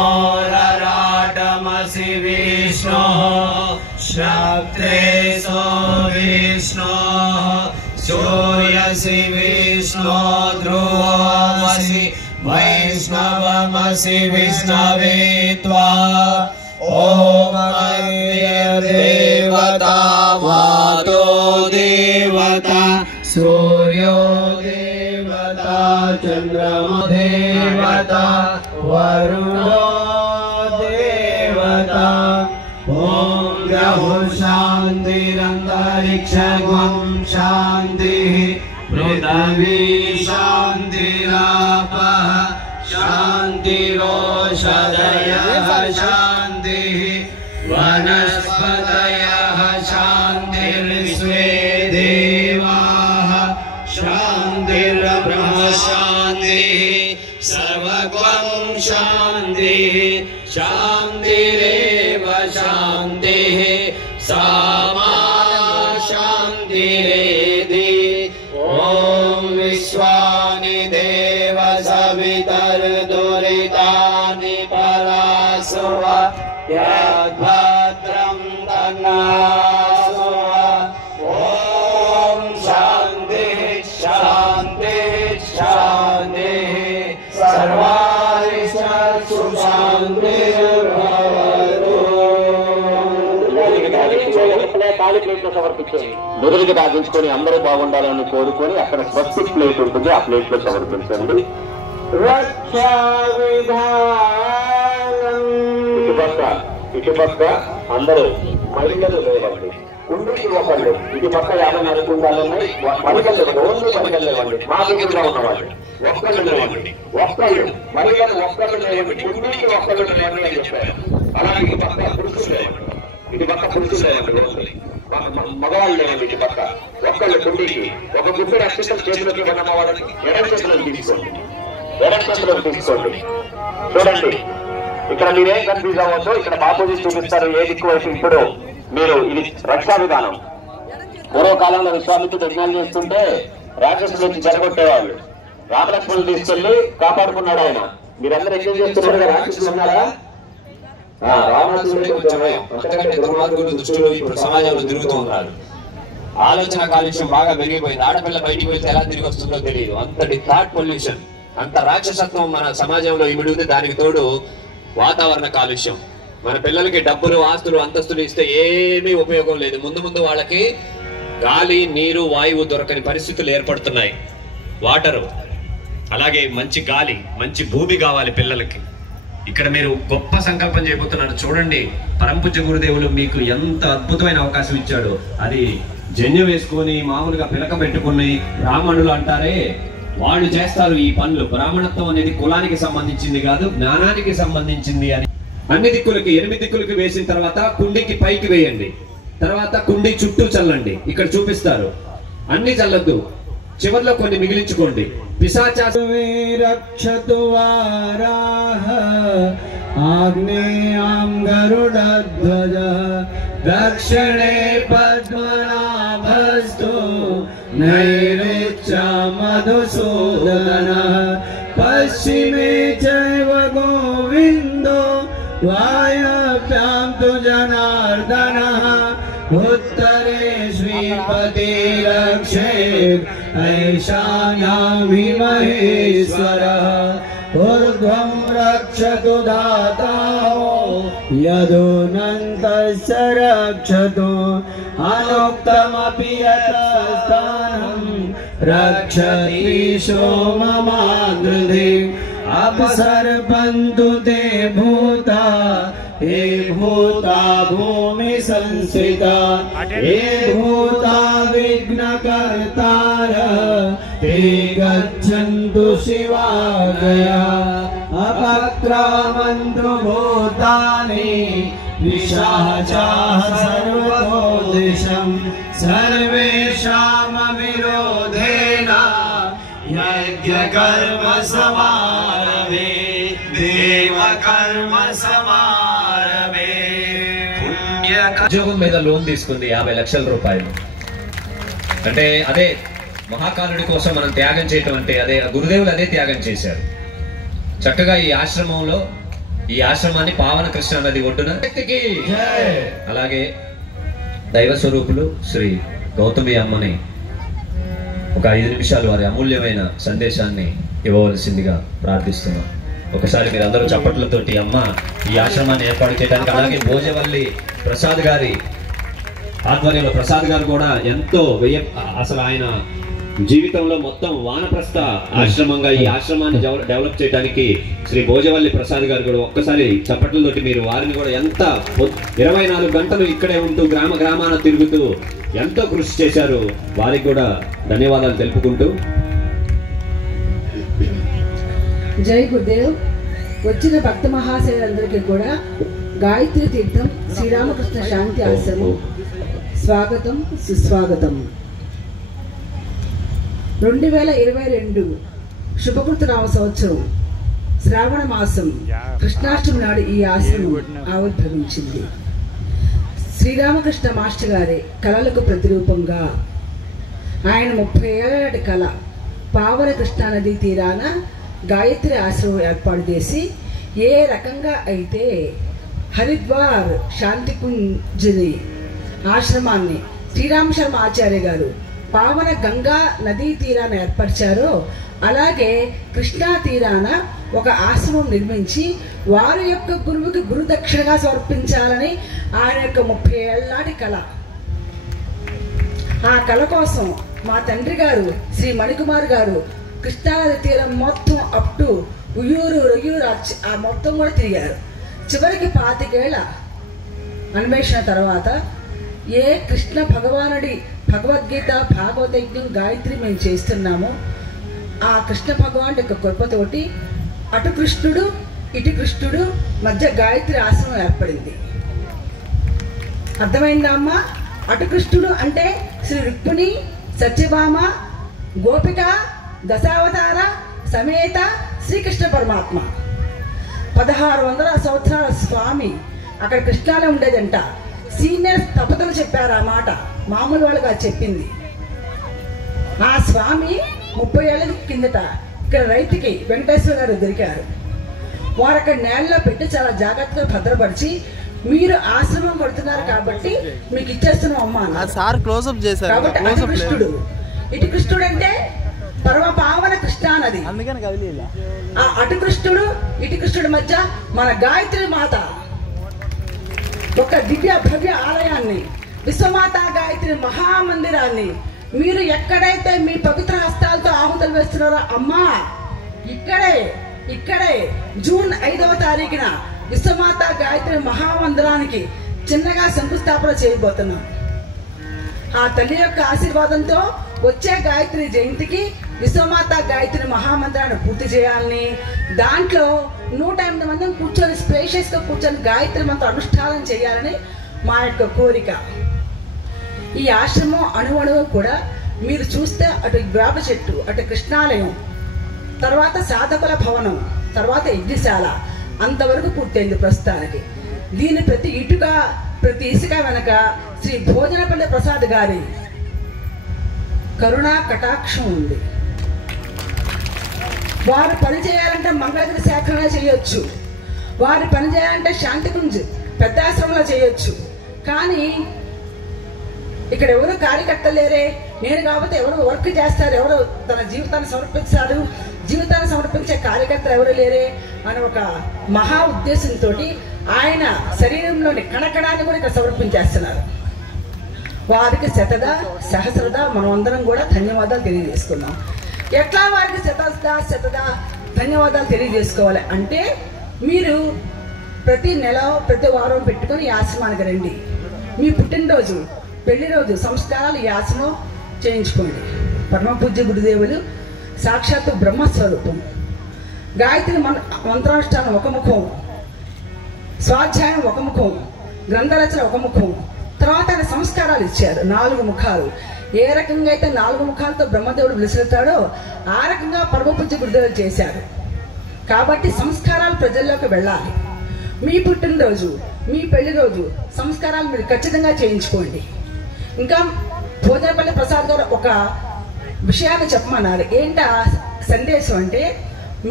విష్ణోః శ్రప్తేసో విష్ణోః సూర్యసి విష్ణో ధ్రువమసి వైష్ణవమసి విష్ణవే త్వా. ఓం దేవతా వాతో దేవతా సూర్యో దేవతా చంద్రమో దేవతా వరుణో దేవతా. ఓం గ్రహో శాంతిరంతరిక్షం శాంతిః పృథివీ శాంతిరాపః శాంతిరోషధయః శాంతిః వనస్పతయః శాంతిర్విశ్వే దేవాః శాంతిర్బ్రహ్మ శాంతిః సర్వగం శాంతిః శాంతిరేవ శాంతిః సామా శాంతిరేధి. ఓం విశ్వాని దేవ సవితర్దురితాని పరాసువ యద్భద్రం తన్నాసువ. ఓం శాంతి శాంతి శాంతి సర్వాణి సుశాంతిర్భవతు. నుదురుకి దాగించుకొని అందరూ బాగుండాలని కోరుకొని అక్కడ స్వస్తి ప్లేట్ ఉంటుంది, ఆ ప్లేట్ లో సమర్పించండి. రక్షా విధానం. ఇటుపక్క అందరూ మహిళలు లేవండి, కుండికి ఒకళ్ళు ఇటుపక్క 50 నలుగుండాలు ఉన్నాయి. మహిళలు ఓన్లీ మహిళలు లేవండి, మా దగ్గరలో ఉన్నవాళ్ళు ఒక్కళ్ళు లేవండి, ఒక్కళ్ళు మహిళలు ఒక్కళ్ళు లేవండి, కుండికి ఒక్కళ్ళు లేవండి అని చెప్పారు. అలాగే ఇటుపక్క పురుషులు లేవండి, ఇటుపక్క పురుషులు లేవండి, ఓన్లీ మగవాళ్ళు లేవండి. ఇటుపక్క ఒక్కళ్ళు కుండికి ఒక గుడ్డు అక్షతలు చేతులకి ఉన్న వాళ్ళని ఎడం చేతులను తీసుకోండి, ఎడం చేతులను తీసుకోండి. చూడండి, ఇక్కడ మీరేం కన్ఫ్యూజ్ అవ్వద్దు. ఇక్కడ బాపూజీ చూపిస్తారు ఏ దిక్కు వైపు. ఇప్పుడు మీరు ఇది రక్షా విధానం. పూర్వకాలంలో విశ్వామిత్రుడు యజ్ఞాలు చేస్తుంటే రాక్షసులు వచ్చి చెడగొట్టేవాళ్ళు. రామలక్ష్మణులు తీసుకెళ్లి కాపాడుకున్నాడు ఆయన. మీరందరూ యజ్ఞం చేస్తున్నారు కదా, రాక్షసులు ఉన్నారా? రావణాసురుడు కొంచెం అంతకంటే దుర్మార్గులు దుష్టులు ఇప్పుడు సమాజంలో తిరుగుతూ ఉన్నారు. ఆలోచన కాలుష్యం బాగా పెరిగిపోయింది. ఆడపిల్ల బయటికి వెళ్తే ఎలా తిరిగి వస్తుందో తెలియదు. అంతటి థాట్ పొల్యూషన్, అంత రాక్షసత్వం మన సమాజంలో ఇమిడి ఉంది. దానికి తోడు వాతావరణ కాలుష్యం. మన పిల్లలకి డబ్బులు, ఆస్తులు, అంతస్తులు ఇస్తే ఏమీ ఉపయోగం లేదు. ముందు ముందు వాళ్ళకి గాలి, నీరు, వాయువు దొరకని పరిస్థితులు ఏర్పడుతున్నాయి. వాటరు, అలాగే మంచి గాలి, మంచి భూమి కావాలి పిల్లలకి. ఇక్కడ మీరు గొప్ప సంకల్పం చేయబోతున్నారు. చూడండి, పరంపూజ్య గురుదేవులు మీకు ఎంత అద్భుతమైన అవకాశం ఇచ్చాడు. అది జన్యం వేసుకొని మామూలుగా పిలక పెట్టుకుని బ్రాహ్మణులు అంటారే, వాళ్ళు చేస్తారు ఈ పనులు. బ్రాహ్మణత్వం అనేది కులానికి సంబంధించింది కాదు, జ్ఞానానికి సంబంధించింది అని. అన్ని దిక్కులకి 8 దిక్కులకి వేసిన తర్వాత కుండికి పైకి వేయండి. తర్వాత కుండి చుట్టూ చల్లండి. ఇక్కడ చూపిస్తారు, అన్ని చల్లద్దు, చివర్లో కొన్ని మిగిలించుకోండి. పిశాచాసమే రక్షతు వారాహ ఆగ్నేయాం గరుడధ్వజ దక్షిణే పద్మనాభస్తు నైరుత్య మధుసూదన పశ్చిమే చైవ గోవిందో వాయవ్యాం తు జనార్దనః उत्तरे श्रीपतिरक्षेत् ऐशान्यां हि महेश्वरः ऊर्ध्वं रक्षतु दाताओ यदुनन्तस्य रक्षतु अनुक्तमपि यतस्थानं रक्षतीशो ममागृधे अपसर्पन्तु ते भूता हे भूता भूमि संस्थिता हे भूता विघ्नकर्तार ते गच्छन्तु शिवागया अपक्रामन्तु भूतानि पिशाचाः सर्वतो दिशं सर्वेषां विरोधेन यज्ञकर्म समारभे देवकर्म समारभे ఉద్యోగం మీద లోన్ తీసుకుంది 50 లక్షల రూపాయలు. అంటే అదే మహాకాలుడి కోసం మనం త్యాగం చేయటం అంటే అదే గురుదేవులు అదే త్యాగం చేశారు. చక్కగా ఈ ఆశ్రమంలో ఈ ఆశ్రమాన్ని పావన కృష్ణ నది ఒడ్డున అలాగే దైవ స్వరూపులు శ్రీ గౌతమి అమ్మని ఒక 5 నిమిషాలు వారి అమూల్యమైన సందేశాన్ని ఇవ్వవలసిందిగా ప్రార్థిస్తున్నాం. ఒకసారి మీరు అందరూ చప్పట్లతోటి అమ్మ ఈ ఆశ్రమాన్ని ఏర్పాటు చేయడానికి, అలాగే భోజవల్లి ప్రసాద్ గారి ఆధ్వర్యంలో ప్రసాద్ గారు కూడా ఎంతో అసలు ఆయన జీవితంలో మొత్తం వానప్రస్థ ఆశ్రమంగా ఈ ఆశ్రమాన్ని డెవలప్ చేయడానికి శ్రీ భోజవల్లి ప్రసాద్ గారు కూడా ఒక్కసారి చప్పట్లతోటి మీరు వారిని కూడా ఎంత 24 గంటలు ఇక్కడే ఉంటూ గ్రామ గ్రామాన తిరుగుతూ ఎంతో కృషి చేశారు. వారికి కూడా ధన్యవాదాలు తెలుపుకుంటూ జై గురుదేవ్. వచ్చిన భక్త మహాశయులందరికీ కూడా గాయత్రి తీర్థం శ్రీరామకృష్ణ శాంతి ఆశ్రమం స్వాగతం, సుస్వాగతం. 2022 శుభకృతనామ సంవత్సరం శ్రావణ మాసం కృష్ణాష్టమి నాడు ఈ ఆశ్రమం ఆవిర్భవించింది. శ్రీరామకృష్ణ మాస్టర్ గారి కళలకు ప్రతిరూపంగా ఆయన 30 ఏళ్ల నాటి కళ పావన కృష్ణానది తీరాన గాయత్రి ఆశ్రమం ఏర్పాటు చేసి ఏ రకంగా అయితే హరిద్వార్ శాంతికుంజని ఆశ్రమాన్ని శ్రీరామ శర్మ ఆచార్య గారు పావన గంగా నదీ తీరాన ఏర్పరిచారో అలాగే కృష్ణా తీరాన ఒక ఆశ్రమం నిర్మించి వారి యొక్క గురువుకి గురుదక్షిణగా సమర్పించాలని ఆయన యొక్క 30 ఏళ్ల నాటి కళ. ఆ కళ కోసం మా తండ్రి గారు శ్రీ మణికుమార్ గారు కృష్ణానది తీరం మొత్తం అప్ టు ఉయ్యూరు రొయ్యూరు ఆ మొత్తం కూడా తిరిగారు. చివరికి 25 ఏళ్ల అన్వేషణ తర్వాత ఏ కృష్ణ భగవానుడి భగవద్గీత భాగవత యజ్ఞం గాయత్రి మేము చేస్తున్నామో ఆ కృష్ణ భగవానుడి యొక్క కృపతోటి అటు కృష్ణుడు ఇటు కృష్ణుడు మధ్య గాయత్రి ఆశ్రమం ఏర్పడింది. అర్థమైందా అమ్మా? అటు కృష్ణుడు అంటే శ్రీ రుక్మిణి సత్యభామ గోపిక దశావతార సమేత శ్రీకృష్ణ పరమాత్మ. 1600 సంవత్సరాల స్వామి అక్కడ కృష్ణాలో ఉండేదంట. సీనియర్ తపతలు చెప్పారు ఆ మాట, మామూలు వాళ్ళుగా చెప్పింది. ఆ స్వామి 30 ఏళ్ల కిందట ఇక్కడ రైతుకి వెంకటేశ్వర గారు దొరికారు. వారు అక్కడ నేలలో పెట్టి చాలా జాగ్రత్తగా భద్రపరిచి, మీరు ఆశ్రమం పడుతున్నారు కాబట్టి మీకు ఇచ్చేస్తున్నాం అమ్మా కాబట్టి అటు కృష్ణుడు ఇటు కృష్ణుడు అంటే పరమ పావన కృష్ణానది. ఆ అటు కృష్ణుడు ఇటు కృష్ణుడి మధ్య మన గాయత్రి మాత ఒక దివ్య భవ్య ఆలయాన్ని, విశ్వమాత గాయత్రి మహామందిరాన్ని మీరు ఎక్కడైతే మీ పవిత్ర హస్తాలతో ఆహుతులు వేస్తున్నారో అమ్మా, ఇక్కడే జూన్ 5వ తారీఖున విశ్వమాత గాయత్రి మహామందిరానికి చిన్నగా శంకుస్థాపన చేయబోతున్నాం. ఆ తల్లి యొక్క ఆశీర్వాదంతో వచ్చే గాయత్రి జయంతికి విశ్వమాత గాయత్రి మహామంత్రాన్ని పూర్తి చేయాలని, దాంట్లో 108 మందిని కూర్చొని స్పేషియస్ గా కూర్చొని గాయత్రి మంత్ర అనుష్ఠానం చేయాలని మా యొక్క కోరిక. ఈ ఆశ్రమం అణువణువు కూడా మీరు చూస్తే అటు వేప చెట్టు, అటు కృష్ణాలయం, తర్వాత సాధకుల భవనం, తర్వాత యజ్ఞశాల అంతవరకు పూర్తయింది ప్రస్తుతానికి. దీని ప్రతి ఇసుక వెనక శ్రీ భోజనపల్లి ప్రసాద్ గారి కరుణా కటాక్షం ఉంది. వారు పని చేయాలంటే మంగళగిరి శాఖలో చేయొచ్చు, వారు పని చేయాలంటే శాంతికుంజ్ పెద్ద ఆశ్రమంలో చేయొచ్చు. కానీ ఇక్కడ ఎవరు కార్యకర్తలు లేరే, నేను కాబట్టి ఎవరు వర్క్ చేస్తారు, ఎవరు తన జీవితాన్ని సమర్పిస్తారు, జీవితాన్ని సమర్పించే కార్యకర్తలు ఎవరు లేరే అని ఒక మహా ఉద్దేశంతో ఆయన శరీరంలోని కణకణాన్ని కూడా ఇక్కడ సమర్పించేస్తున్నారు. వారికి సహస్రదా మనం అందరం కూడా ధన్యవాదాలు తెలియజేసుకున్నాం. ఎట్లా వారికి శతదా ధన్యవాదాలు తెలియజేసుకోవాలి అంటే, మీరు ప్రతి నెల ప్రతి వారం పెట్టుకొని ఈ ఆశ్రమానికి రండి. మీ పుట్టినరోజు పెళ్లి రోజు సంస్కారాలు ఈ ఆశ్రమం చేయించుకోండి. పరమ పూజ్య గురుదేవులు సాక్షాత్తు బ్రహ్మస్వరూపం. గాయత్రి మంత్రానుష్ఠానం ఒక ముఖం, స్వాధ్యాయం ఒక ముఖం, గ్రంథరచన ఒక ముఖం, తర్వాత ఆయన సంస్కారాలు ఇచ్చారు 4 ముఖాలు. ఏ రకంగా అయితే 4 ముఖాలతో బ్రహ్మదేవుడు విలుసుతాడో ఆ రకంగా పరమ పూజ్య గురుదేవులు చేశారు. కాబట్టి సంస్కారాలు ప్రజల్లోకి వెళ్ళాలి. మీ పుట్టినరోజు, మీ పెళ్లి రోజు సంస్కారాలు మీరు ఖచ్చితంగా చేయించుకోండి. ఇంకా భోజనపల్లి ప్రసాద్ గారు ఒక విషయాన్ని చెప్పమన్నారు. ఏంటా సందేశం అంటే,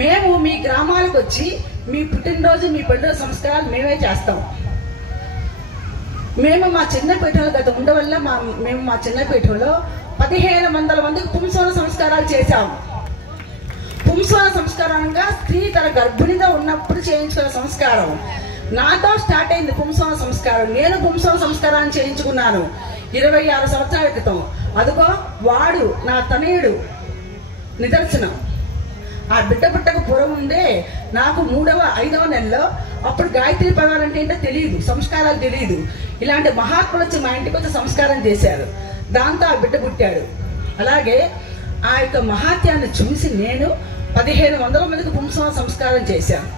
మేము మీ గ్రామాలకు వచ్చి మీ పుట్టినరోజు మీ పెళ్లి సంస్కారాలు మేమే చేస్తాం. మేము మా చిన్నపీఠంలో గత ఉండవల్ల మేము మా చిన్నపీఠంలో 1500 మందికి పుంసోన సంస్కారాలు చేశాము. పుంసోన సంస్కారంగా స్త్రీ తన గర్భిణిగా ఉన్నప్పుడు చేయించుకున్న సంస్కారం నాతో స్టార్ట్ అయింది. పుంసోన సంస్కారం నేను పుంసోన సంస్కారాన్ని చేయించుకున్నాను 26 సంవత్సరాల క్రితం. అదిగో వాడు నా తనయుడు నిదర్శనం. ఆ బిడ్డ పుట్టకు పూర్వం ఉండే నాకు 3వ 5వ నెలలో అప్పుడు గాయత్రి పదాలు అంటే ఏంటో తెలియదు, సంస్కారాలు తెలియదు. ఇలాంటి మహాత్ములు వచ్చి మా ఇంటికి వచ్చి సంస్కారం చేశారు. దాంతో ఆ బిడ్డ పుట్టాడు. అలాగే ఆ యొక్క మహాత్యాన్ని చూసి నేను 1500 మందికి పుంసవ సంస్కారం చేశాను.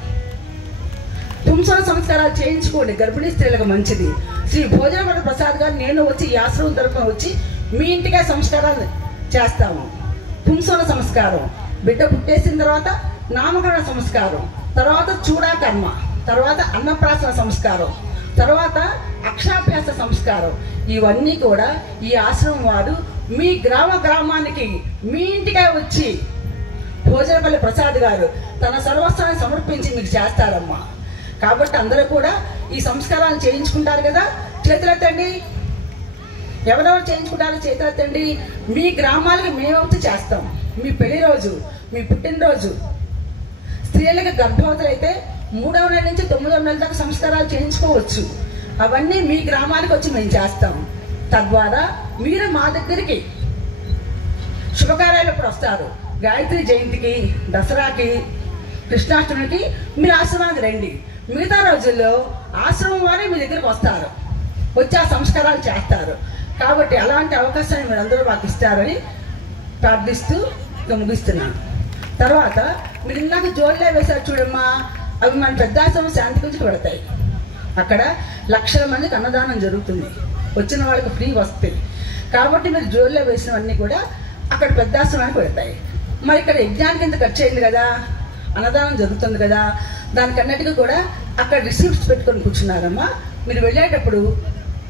పుంసవ సంస్కారాలు చేయించుకోండి, గర్భిణీ స్త్రీలకు మంచిది. శ్రీ భోజనపల్లి ప్రసాద్ గారు నేను వచ్చి ఈ ఆశ్రమం తరపున వచ్చి మీ ఇంటికే సంస్కారాలు చేస్తాము. పుంసవ సంస్కారం, బిడ్డ పుట్టేసిన తర్వాత నామకరణ సంస్కారం, తర్వాత చూడాకర్మ, తర్వాత అన్నప్రాసన సంస్కారం, తర్వాత అక్షరాభ్యాస సంస్కారం. ఇవన్నీ కూడా ఈ ఆశ్రమం వారు మీ గ్రామానికి మీ ఇంటికే వచ్చి భోజనపల్లి ప్రసాద్ గారు తన సర్వస్వాన్ని సమర్పించి మీకు చేస్తారమ్మా. కాబట్టి అందరూ కూడా ఈ సంస్కారాలు చేయించుకుంటారు కదా, చేతులెత్తండి. ఎవరెవరు చేయించుకుంటారో చేతులెత్తండి. మీ గ్రామాలకి మేము వచ్చి చేస్తాం. మీ పెళ్లి రోజు, మీ పుట్టినరోజు, స్త్రీలకు గర్భవతులు అయితే 3వ నెల నుంచి 9వ నెల దాకా సంస్కారాలు చేయించుకోవచ్చు. అవన్నీ మీ గ్రామానికి వచ్చి మేము చేస్తాం. తద్వారా మీరు మా దగ్గరికి శుభకార్యాలు ఇప్పుడు వస్తారు. గాయత్రి జయంతికి, దసరాకి, కృష్ణాష్టమికి మీరు ఆశ్రమానికి రండి. మిగతా రోజుల్లో ఆశ్రమం వారే మీ దగ్గరికి వస్తారు, వచ్చి ఆ సంస్కారాలు చేస్తారు. కాబట్టి అలాంటి అవకాశాన్ని మీరు అందరూ మాకు ఇస్తారని ప్రార్థిస్తూ ఇక ముగిస్తున్నాను. తర్వాత మీరు ఇందాక జోళ్ళే వేశారు చూడమ్మా, అవి మన పెద్దాశ్రమం శాంతి గురించి పెడతాయి. అక్కడ లక్షల మందికి అన్నదానం జరుగుతుంది, వచ్చిన వాళ్ళకి ఫ్రీ వస్తుంది. కాబట్టి మీరు జోళ్ళే వేసినవన్నీ కూడా అక్కడ పెద్దాశ్రమానికి పెడతాయి. మరి ఇక్కడ యజ్ఞానికి ఎంత ఖర్చు అయింది కదా, అన్నదానం జరుగుతుంది కదా, దానికన్నట్టుగా కూడా అక్కడ రిసీప్ట్స్ పెట్టుకొని కూర్చున్నారమ్మా. మీరు వెళ్ళేటప్పుడు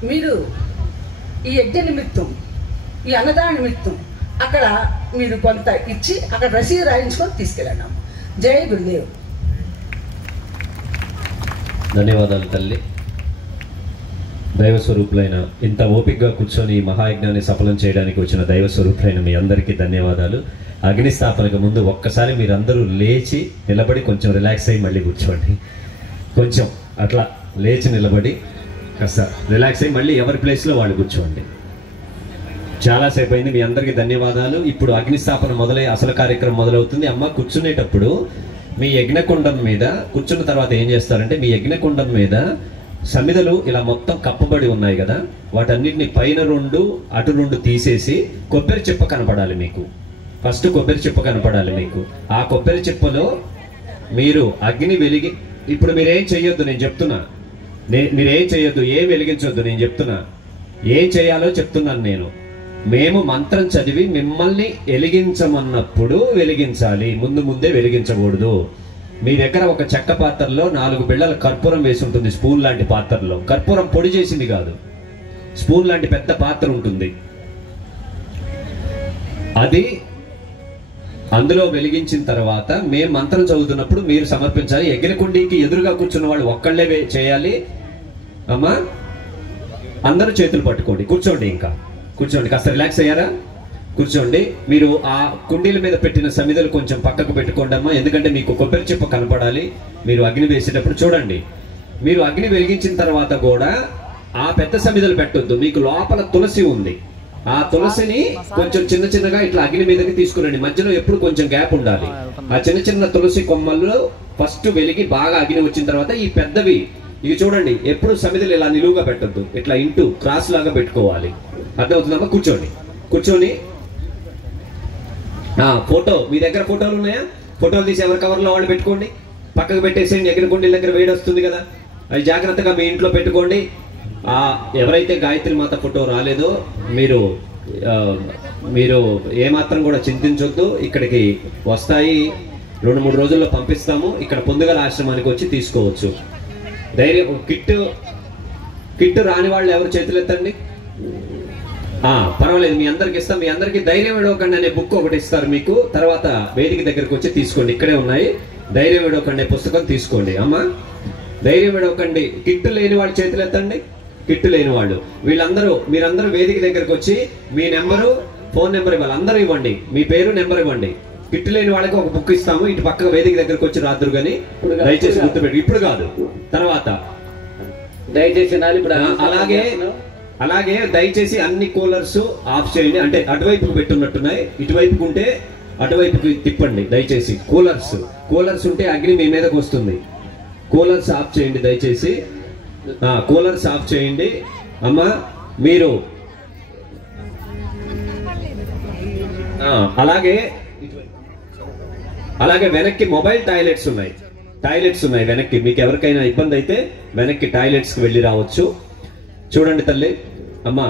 మీరు ఈ యజ్ఞ నిమిత్తం, ఈ అన్నదాన నిమిత్తం అక్కడ మీరు కొంత ఇచ్చి అక్కడ రసీదు రాయించుకొని తీసుకెళ్ళండి. జై గురుదేవ్. ధన్యవాదాలు తల్లి. దైవ స్వరూపులైన ఇంత ఓపికగా కూర్చొని ఈ మహాయజ్ఞాన్ని సఫలం చేయడానికి వచ్చిన దైవ స్వరూపులైన మీ అందరికీ ధన్యవాదాలు. అగ్ని స్థాపనకు ముందు ఒక్కసారి మీరందరూ లేచి నిలబడి కొంచెం రిలాక్స్ అయ్యి మళ్ళీ కూర్చోండి. కొంచెం అట్లా లేచి నిలబడి కాస్త రిలాక్స్ అయ్యి మళ్ళీ ఎవరి ప్లేస్లో వాళ్ళు కూర్చోండి. చాలాసేపు అయింది. మీ అందరికీ ధన్యవాదాలు. ఇప్పుడు అగ్ని స్థాపన మొదలై అసలు కార్యక్రమం మొదలవుతుంది. అమ్మ కూర్చునేటప్పుడు మీ యజ్ఞకుండం మీద కూర్చున్న తర్వాత ఏం చేస్తారంటే, మీ యజ్ఞకుండం మీద సమిదలు ఇలా మొత్తం కప్పబడి ఉన్నాయి కదా, వాటన్నిటిని పైన 2 అటు 2 తీసేసి కొబ్బరి చిప్ప కనపడాలి మీకు. ఫస్ట్ కొబ్బరి చిప్ప కనపడాలి మీకు. ఆ కొబ్బరి చిప్పలో మీరు అగ్ని వెలిగి, ఇప్పుడు మీరేం చెయ్యొద్దు, నేను చెప్తున్నా, మీరేం చెయ్యొద్దు, ఏం వెలిగించొద్దు, నేను చెప్తున్నా. ఏం చేయాలో చెప్తున్నాను నేను. మేము మంత్రం చదివి మిమ్మల్ని వెలిగించమన్నప్పుడు వెలిగించాలి, ముందే వెలిగించకూడదు. మీ దగ్గర ఒక చెక్క పాత్రలో 4 బిళ్ళల కర్పూరం వేసి ఉంటుంది, స్పూన్ లాంటి పాత్రలో. కర్పూరం పొడి చేసింది కాదు, స్పూన్ లాంటి పెద్ద పాత్ర ఉంటుంది. అది అందులో వెలిగించిన తర్వాత మేము మంత్రం చదువుతున్నప్పుడు మీరు సమర్పించాలి. యజ్ఞకుండీకి ఎదురుగా కూర్చున్న వాళ్ళు ఒక్కళ్ళే చేయాలి. అమ్మా అందరూ చేతులు పట్టుకోండి, కూర్చోండి, ఇంకా కూర్చోండి. కాస్త రిలాక్స్ అయ్యారా? కూర్చోండి. మీరు ఆ కుండీల మీద పెట్టిన సమిదలు కొంచెం పక్కకు పెట్టుకోండి అమ్మా, ఎందుకంటే మీకు కొబ్బరి చిప్ప కనపడాలి మీరు అగ్ని వేసేటప్పుడు. చూడండి, మీరు అగ్ని వెలిగించిన తర్వాత కూడా ఆ పెద్ద సమిదలు పెట్టొద్దు. మీకు లోపల తులసి ఉంది, ఆ తులసిని కొంచెం చిన్నగా ఇట్లా అగ్ని మీదకి తీసుకురండి. మధ్యలో ఎప్పుడు కొంచెం గ్యాప్ ఉండాలి. ఆ చిన్న తులసి కొమ్మల్లో ఫస్ట్ వెలిగి బాగా అగ్ని వచ్చిన తర్వాత ఈ పెద్దవి ఇవి చూడండి, ఎప్పుడు సమిదలు ఇలా నిలువుగా పెట్టొద్దు, ఇట్లా ఇంటూ క్రాస్ లాగా పెట్టుకోవాలి. అర్థమవుతుందమ్మా? కూర్చొని ఫోటో, మీ దగ్గర ఫోటోలు ఉన్నాయా? ఫోటోలు తీసి ఎవరి కవర్లో వాళ్ళు పెట్టుకోండి, పక్కకు పెట్టేసేయండి. యజ్ఞకుండీల దగ్గర వేడి వస్తుంది కదా, అది జాగ్రత్తగా మీ ఇంట్లో పెట్టుకోండి. ఎవరైతే గాయత్రి మాత ఫోటో రాలేదో మీరు ఏమాత్రం కూడా చింతించొద్దు. ఇక్కడికి వస్తాయి, 2-3 రోజుల్లో పంపిస్తాము. ఇక్కడ పొందుగల ఆశ్రమానికి వచ్చి తీసుకోవచ్చు. ధైర్యం. కిట్ రాని వాళ్ళు ఎవరు చేతులు ఎత్తండి. పర్వాలేదు, మీ అందరికి ఇస్తాం. మీ అందరికి ధైర్యం విడవకండి అనే బుక్ ఒకటి ఇస్తారు మీకు. తర్వాత వేదిక దగ్గరకు వచ్చి తీసుకోండి, ఇక్కడే ఉన్నాయి. ధైర్యం విడవకండి పుస్తకం తీసుకోండి. అమ్మా ధైర్యం విడవకండి. కిట్టు లేని వాళ్ళు చేతులు ఎత్తండి. కిట్టు లేని వాళ్ళు మీరందరూ వేదిక దగ్గరకు వచ్చి మీ నెంబరు, ఫోన్ నెంబర్ ఇవ్వాలి. అందరూ ఇవ్వండి, మీ పేరు, నెంబర్ ఇవ్వండి. కిట్టు లేని వాళ్ళకి ఒక బుక్ ఇస్తాము. ఇటు పక్క వేదిక దగ్గరకు వచ్చి రాదురు కానీ దయచేసి గుర్తుపెట్టి. ఇప్పుడు కాదు, తర్వాత దయచేసి. అలాగే దయచేసి అన్ని కూలర్స్ ఆఫ్ చేయండి. అంటే అటువైపుకు పెట్టున్నట్టున్నాయి, ఇటువైపుకు ఉంటే అటువైపుకి తిప్పండి దయచేసి. కూలర్స్ ఉంటే అగ్ని మీ మీదకి వస్తుంది. కూలర్స్ ఆఫ్ చేయండి దయచేసి. కూలర్స్ ఆఫ్ చేయండి. అమ్మా మీరు అలాగే వెనక్కి మొబైల్ టాయిలెట్స్ ఉన్నాయి వెనక్కి. మీకు ఎవరికైనా ఇబ్బంది అయితే వెనక్కి టాయిలెట్స్ కి వెళ్ళి రావచ్చు. చూడండి తల్లి, అమ్మా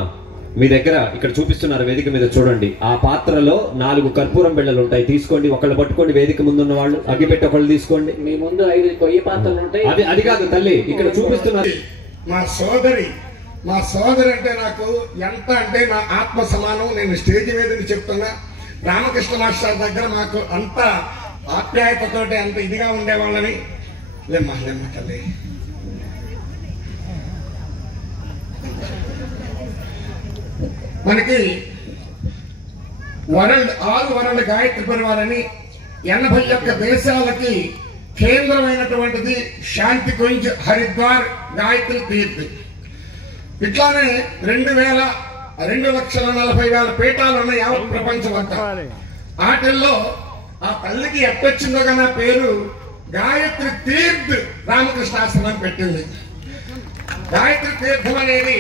మీ దగ్గర ఇక్కడ చూపిస్తున్నారు వేదిక మీద, చూడండి. ఆ పాత్రలో 4 కర్పూరం బిళ్ళలు ఉంటాయి, తీసుకోండి. ఒకళ్ళు పట్టుకోండి, వేదిక ముందున్న వాళ్ళు అగ్గిపెట్టి ఒకళ్ళు తీసుకోండి. మీ ముందు 5 కొయ్యి పాత్రలు ఉంటాయి. అది కాదు తల్లి, ఇక్కడ చూపిస్తున్నారు. మా సోదరి అంటే నాకు ఎంత అంటే నా ఆత్మ సమానం. నేను స్టేజ్ మీద చెప్తున్నా, రామకృష్ణ మాస్టర్ దగ్గర మాకు అంత ఆప్యాయతతోటి అంత ఇదిగా ఉండేవాళ్ళని. లేమ్మా తల్లి. మనకి వరల్డ్ గాయత్రి పరివారని 81 దేశాలకి కేంద్రమైనటువంటిది శాంతి కుంజ్, హరిద్వార్, గాయత్రి తీర్థ్. ఇట్లానే 2,40,000 పీఠాలు ఉన్నాయి యావత్ ప్రపంచం అంతా. వాటిల్లో ఆ తల్లికి ఎట్టొచ్చిందో కానీ ఆ పేరు గాయత్రి తీర్థ్ రామకృష్ణ ఆశ్రమం పెట్టింది. గాయత్రి తీర్థం అనేది,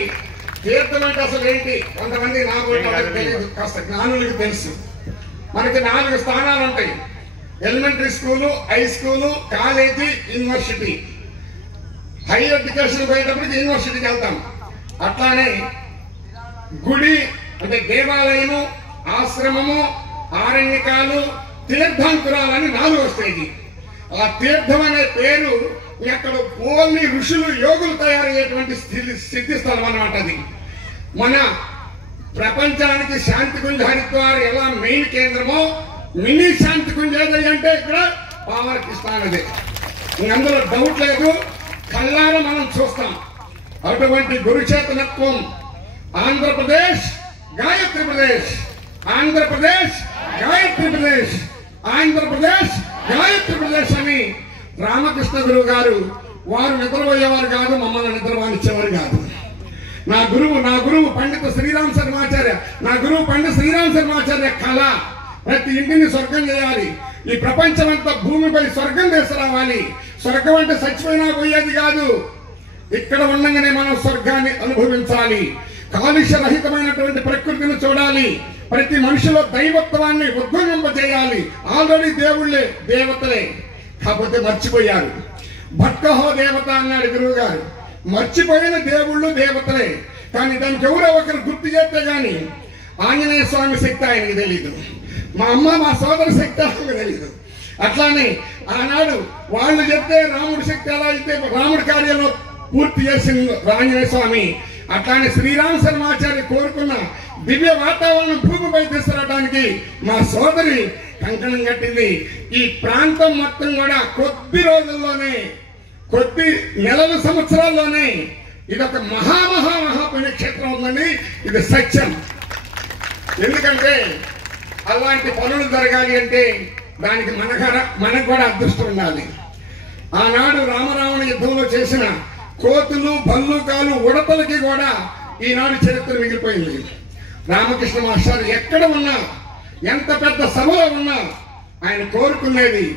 తీర్థం అంటే అసలు ఏంటి కొంతమంది నాకు తెలియదు, కాస్త జ్ఞానులకు తెలుసు. మనకి 4 స్థానాలు ఉంటాయి: elementary school, high school, college, university. Higher education పోయేటప్పటికి యూనివర్సిటీకి వెళ్తాం. అట్లానే గుడి అంటే దేవాలయము, ఆశ్రమము, ఆరణ్యకాలు, తీర్థాంకురాలని 4వ స్టేజీ. ఆ తీర్థం అనే పేరు అక్కడ ఓన్లీ ఋషులు, యోగులు తయారయ్యేటువంటి స్థితి స్థలం అన్నమాట. అది మన ప్రపంచానికి శాంతికుంజ హరిద్వార్ ఎలా మెయిన్ కేంద్రమో, మినీ శాంతికుంజ ఏది అంటే ఇక్కడ పావర్ కృష్ణ నది. అందులో డౌట్ లేదు, కళ్ళారా మనం చూస్తాం. అటువంటి గురుచేతనత్వం ఆంధ్రప్రదేశ్ గాయత్రి ప్రదేశ్, ఆంధ్రప్రదేశ్ గాయత్రి ప్రదేశ్, ఆంధ్రప్రదేశ్ గాయత్రి ప్రదేశ్ అని రామకృష్ణ గురువు గారు వారు నిద్రపోయేవారు కాదు, మమ్మల్ని నిద్రపోనిచ్చేవారు కాదు. నా గురువు పండిత శ్రీరామ్ శర్మాచార్య, నా గురువు పండిత శ్రీరామ్ శర్మాచార్య కళ ప్రతి ఇంటిని స్వర్గం చేయాలి. ఈ ప్రపంచం అంతా భూమిపై స్వర్గం తీసుకురావాలి. స్వర్గం అంటే చచ్చిపోయినా పోయేది కాదు, ఇక్కడ ఉండగానే మనం స్వర్గాన్ని అనుభవించాలి. కాలుష్య రహితమైనటువంటి ప్రకృతిని చూడాలి. ప్రతి మనిషిలో దైవత్వాన్ని ఉద్భవింపజేయాలి. ఆల్రెడీ దేవుళ్ళే, దేవతలే, కాకపోతే మర్చిపోయారు. భట్కహో దేవత అన్నాడు గురువు గారు. మర్చిపోయిన దేవుళ్ళు దేవతలే, కానీ దానికి ఎవరో ఒకరు గుర్తు చేస్తే గాని ఆంజనేయ స్వామి శక్తి ఆయనకి తెలీదు, మా అమ్మ మా సోదర శక్తి ఆయనకు తెలీదు. అట్లానే ఆనాడు వాళ్ళు చెప్తే రాముడి శక్తి ఎలా అయితే రాముడి కార్యంలో పూర్తి చేసింది ఆంజనేయ స్వామి, అట్లానే శ్రీరామ శర్మాచార్య కోరుకున్న దివ్య వాతావరణం భూమిపై తీసుకురావడానికి మా సోదరి కంకణం కట్టింది. ఈ ప్రాంతం మొత్తం కూడా కొద్ది రోజుల్లోనే, కొద్ది నెలల సంవత్సరాల్లోనే ఇదొక మహా పుణ్యక్షేత్రం ఉందండి. ఇది సత్యం. ఎందుకంటే అలాంటి పనులు జరగాలి అంటే దానికి మనకు కూడా అదృష్టం ఉండాలి. ఆనాడు రామరావణ యుద్ధంలో చేసిన కోతులు, భల్లూకాలు, ఉడతలకి కూడా ఈనాడు చరిత్ర మిగిలిపోయింది. రామకృష్ణ మాస్టర్ ఎక్కడ ఉన్నా, ఎంత పెద్ద సభలో ఉన్నా ఆయన కోరుకునేది,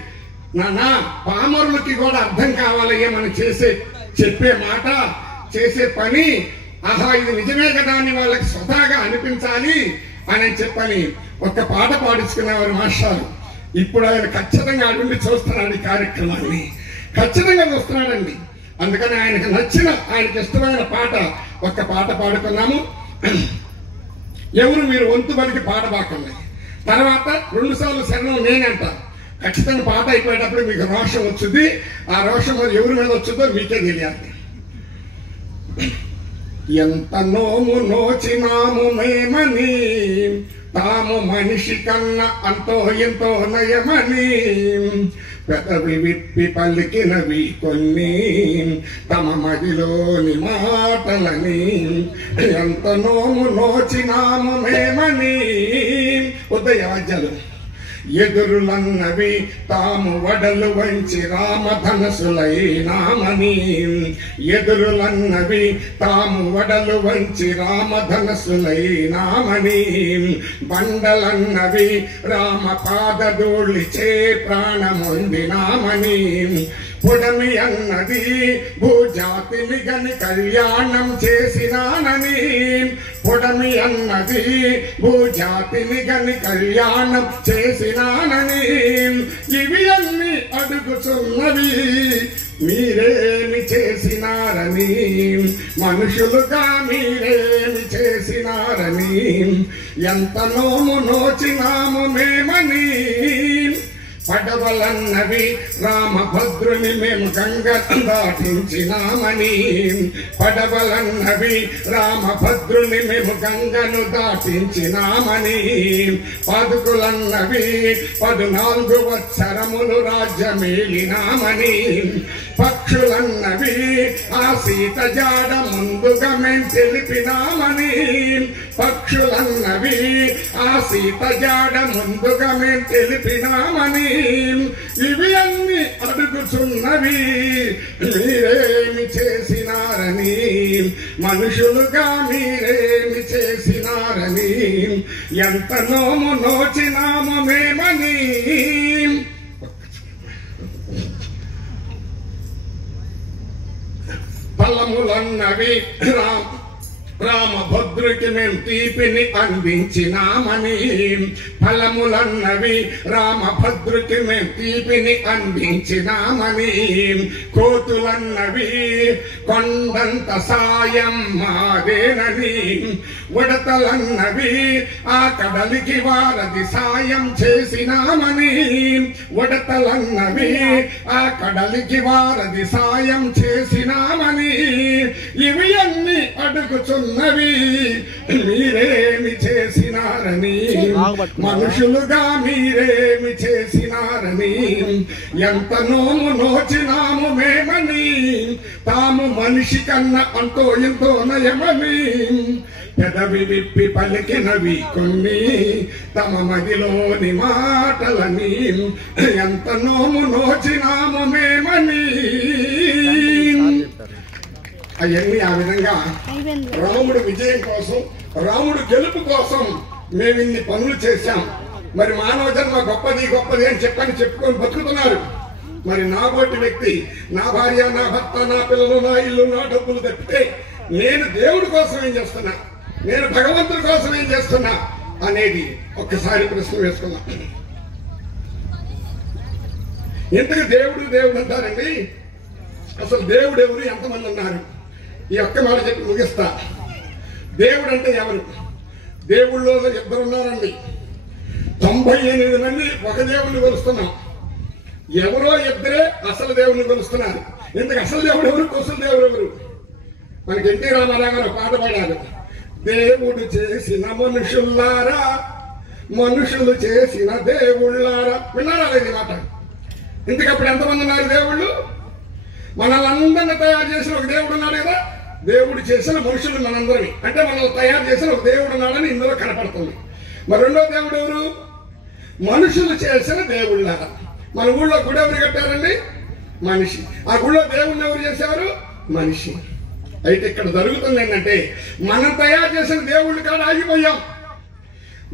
నాన్న పామరులకి కూడా అర్థం కావాలి మనం చెప్పే మాట, చేసే పని, ఆహా ఇది నిజమే కదా అని వాళ్ళకి స్వతహాగా అనిపించాలి అని చెప్పని ఒక పాట పాడించుకునేవారు మాస్టర్. ఇప్పుడు ఆయన ఖచ్చితంగా అడుండి చూస్తున్నాడు ఈ కార్యక్రమాన్ని, ఖచ్చితంగా చూస్తున్నాడండి. అందుకని ఆయనకు నచ్చిన, ఆయనకి ఇష్టమైన పాట ఒక్క పాట పాడుకున్నాము. ఎవరు మీరు వంతు బలికి పాట పాకండి. తర్వాత 2 సార్లు శరణం నేనంట. ఖచ్చితంగా పాట అయిపోయేటప్పుడు మీకు రోషం వచ్చింది. ఆ రోషం మరి ఎవరి మీద వచ్చిందో మీకే తెలియాలి. ఎంత నోము నోచినాము మేమని, తాము మనిషి కన్నా అంతో ఎంతో నయమని, పెదవి విప్పి పలికినవి కొన్ని తమ మదిలోని మాటలని, ఎంత నోము నోచినాము మేమని. ఉదయాజలు ఎదురులన్నవి తాము వడలు వంచి రామధనసులైనామని, ఎదురులన్నవి తాము వడలు వంచి రామధనసులైనామని, బండలన్నవి రామ పాదధూళిచే ప్రాణమొందినామని, పుడమి అన్నది భూజాతిని గని కళ్యాణం చేసినానని, పుడమి అన్నది భూజాతిని గని కళ్యాణం చేసినానని, ఇవి అన్ని అడుగుచున్నవి మీరేమి చేసినారని, మనుషులుగా మీరేమి చేసినారని, ఎంత నోము నోచినాము మేమని, పడవలన్నవి రామభద్రుని మేము గంగ దాటించినామని, పడవలన్నవి రామభద్రుని మేము గంగను దాటించినామని, పదుకులన్నవి 14 వత్సరములు రాజ్యమేలినామని, పక్షులన్నవి ఆ సీత జాడ ముందుగా మేము తెలిపినామని, పక్షులన్నవి ఆ సీత జాడ ముందుగా మేము తెలిపినామని, ఇవి అన్ని అడుగుచున్నవి మీరేమి చేసినారని, మనుషులుగా మీరేమి చేసినారని, ఎంత నోము నోచినాము మేమని ఫలములన్నవి రామభద్రుకి మేము తీపిని అందించినామని ఫలములన్నవి రామభద్రుకి మేము తీపిని అందించినామని కోతులన్నవి కొండంత సాయం మాదేనని ఉడతలన్నవి ఆ కడలికి వారధి సాయం చేసినామని ఉడతలన్నవి ఆ కడలికి వారధి సాయం చేసినామని ఇవి అన్ని అడుగుచున్నవి మీరేమి చేసినారని మనుషులుగా మీరేమి చేసినారని ఎంత నోము నోచినాము మేమని తాము మనిషి కన్నా అంతో ఎంతో నయమని పెదవి విప్పి పలికినవి కొన్ని తమ మదిలోని మాటలని ఎంత నోము నోచినాము మేమని అవన్నీ ఆ విధంగా రాముడు విజయం కోసం రాముడు గెలుపు కోసం మేము ఇన్ని పనులు చేశాం. మరి మానవ జన్మ గొప్పది గొప్పది అని చెప్పుకొని బతుకుతున్నారు. మరి నాబోటి వ్యక్తి నా భార్య నా భర్త నా పిల్లలు నా ఇల్లు నా డబ్బులు తప్పితే నేను దేవుడి కోసం ఏం చేస్తున్నా, నేను భగవంతుడి కోసం ఏం చేస్తున్నా అనేది ఒక్కసారి ప్రశ్న వేసుకున్నా. ఇంతకు దేవుడు అంటారండి. అసలు దేవుడు ఎవరు, ఎంతమంది ఉన్నారు? ఈ ఒక్క మాట చెప్పి ముగిస్తా. దేవుడు అంటే ఎవరు? దేవుళ్ళలో ఇద్దరు ఉన్నారండి. 98 మంది ఒక దేవుడిని కొలుస్తున్నాం. ఎవరో ఇద్దరే అసలు దేవుడిని కొలుస్తున్నారు. ఇంతకు అసలు దేవుడు ఎవరు, కొసలు దేవుడు ఎవరు? మనకి ఎన్టీ రామారావు గారు పాట పాడారు. దేవుడు చేసిన మనుషుల్లారా, మనుషులు చేసిన దేవుళ్ళారా. విన్నారా లేదు మాట? ఇంతకప్పుడు ఎంతమంది ఉన్నారు దేవుళ్ళు? మనల్ని అందరినీ తయారు చేసిన ఒక దేవుడు ఉన్నాడు కదా. దేవుడు చేసిన మనుషులు మనందరినీ, అంటే మనల్ని తయారు చేసిన ఒక దేవుడు ఉన్నాడని ఇందులో కనపడుతుంది. మరి రెండో దేవుడు ఎవరు? మనుషులు చేసిన దేవుళ్ళారా. మన ఊళ్ళో గుడి ఎవరు కట్టారండి? మనిషి. ఆ గుడిలో దేవుడిని ఎవరు చేశారు? మనిషి. అయితే ఇక్కడ జరుగుతుంది ఏంటంటే, మనం తయారు చేసిన దేవుళ్ళు కాడ ఆగిపోయాం.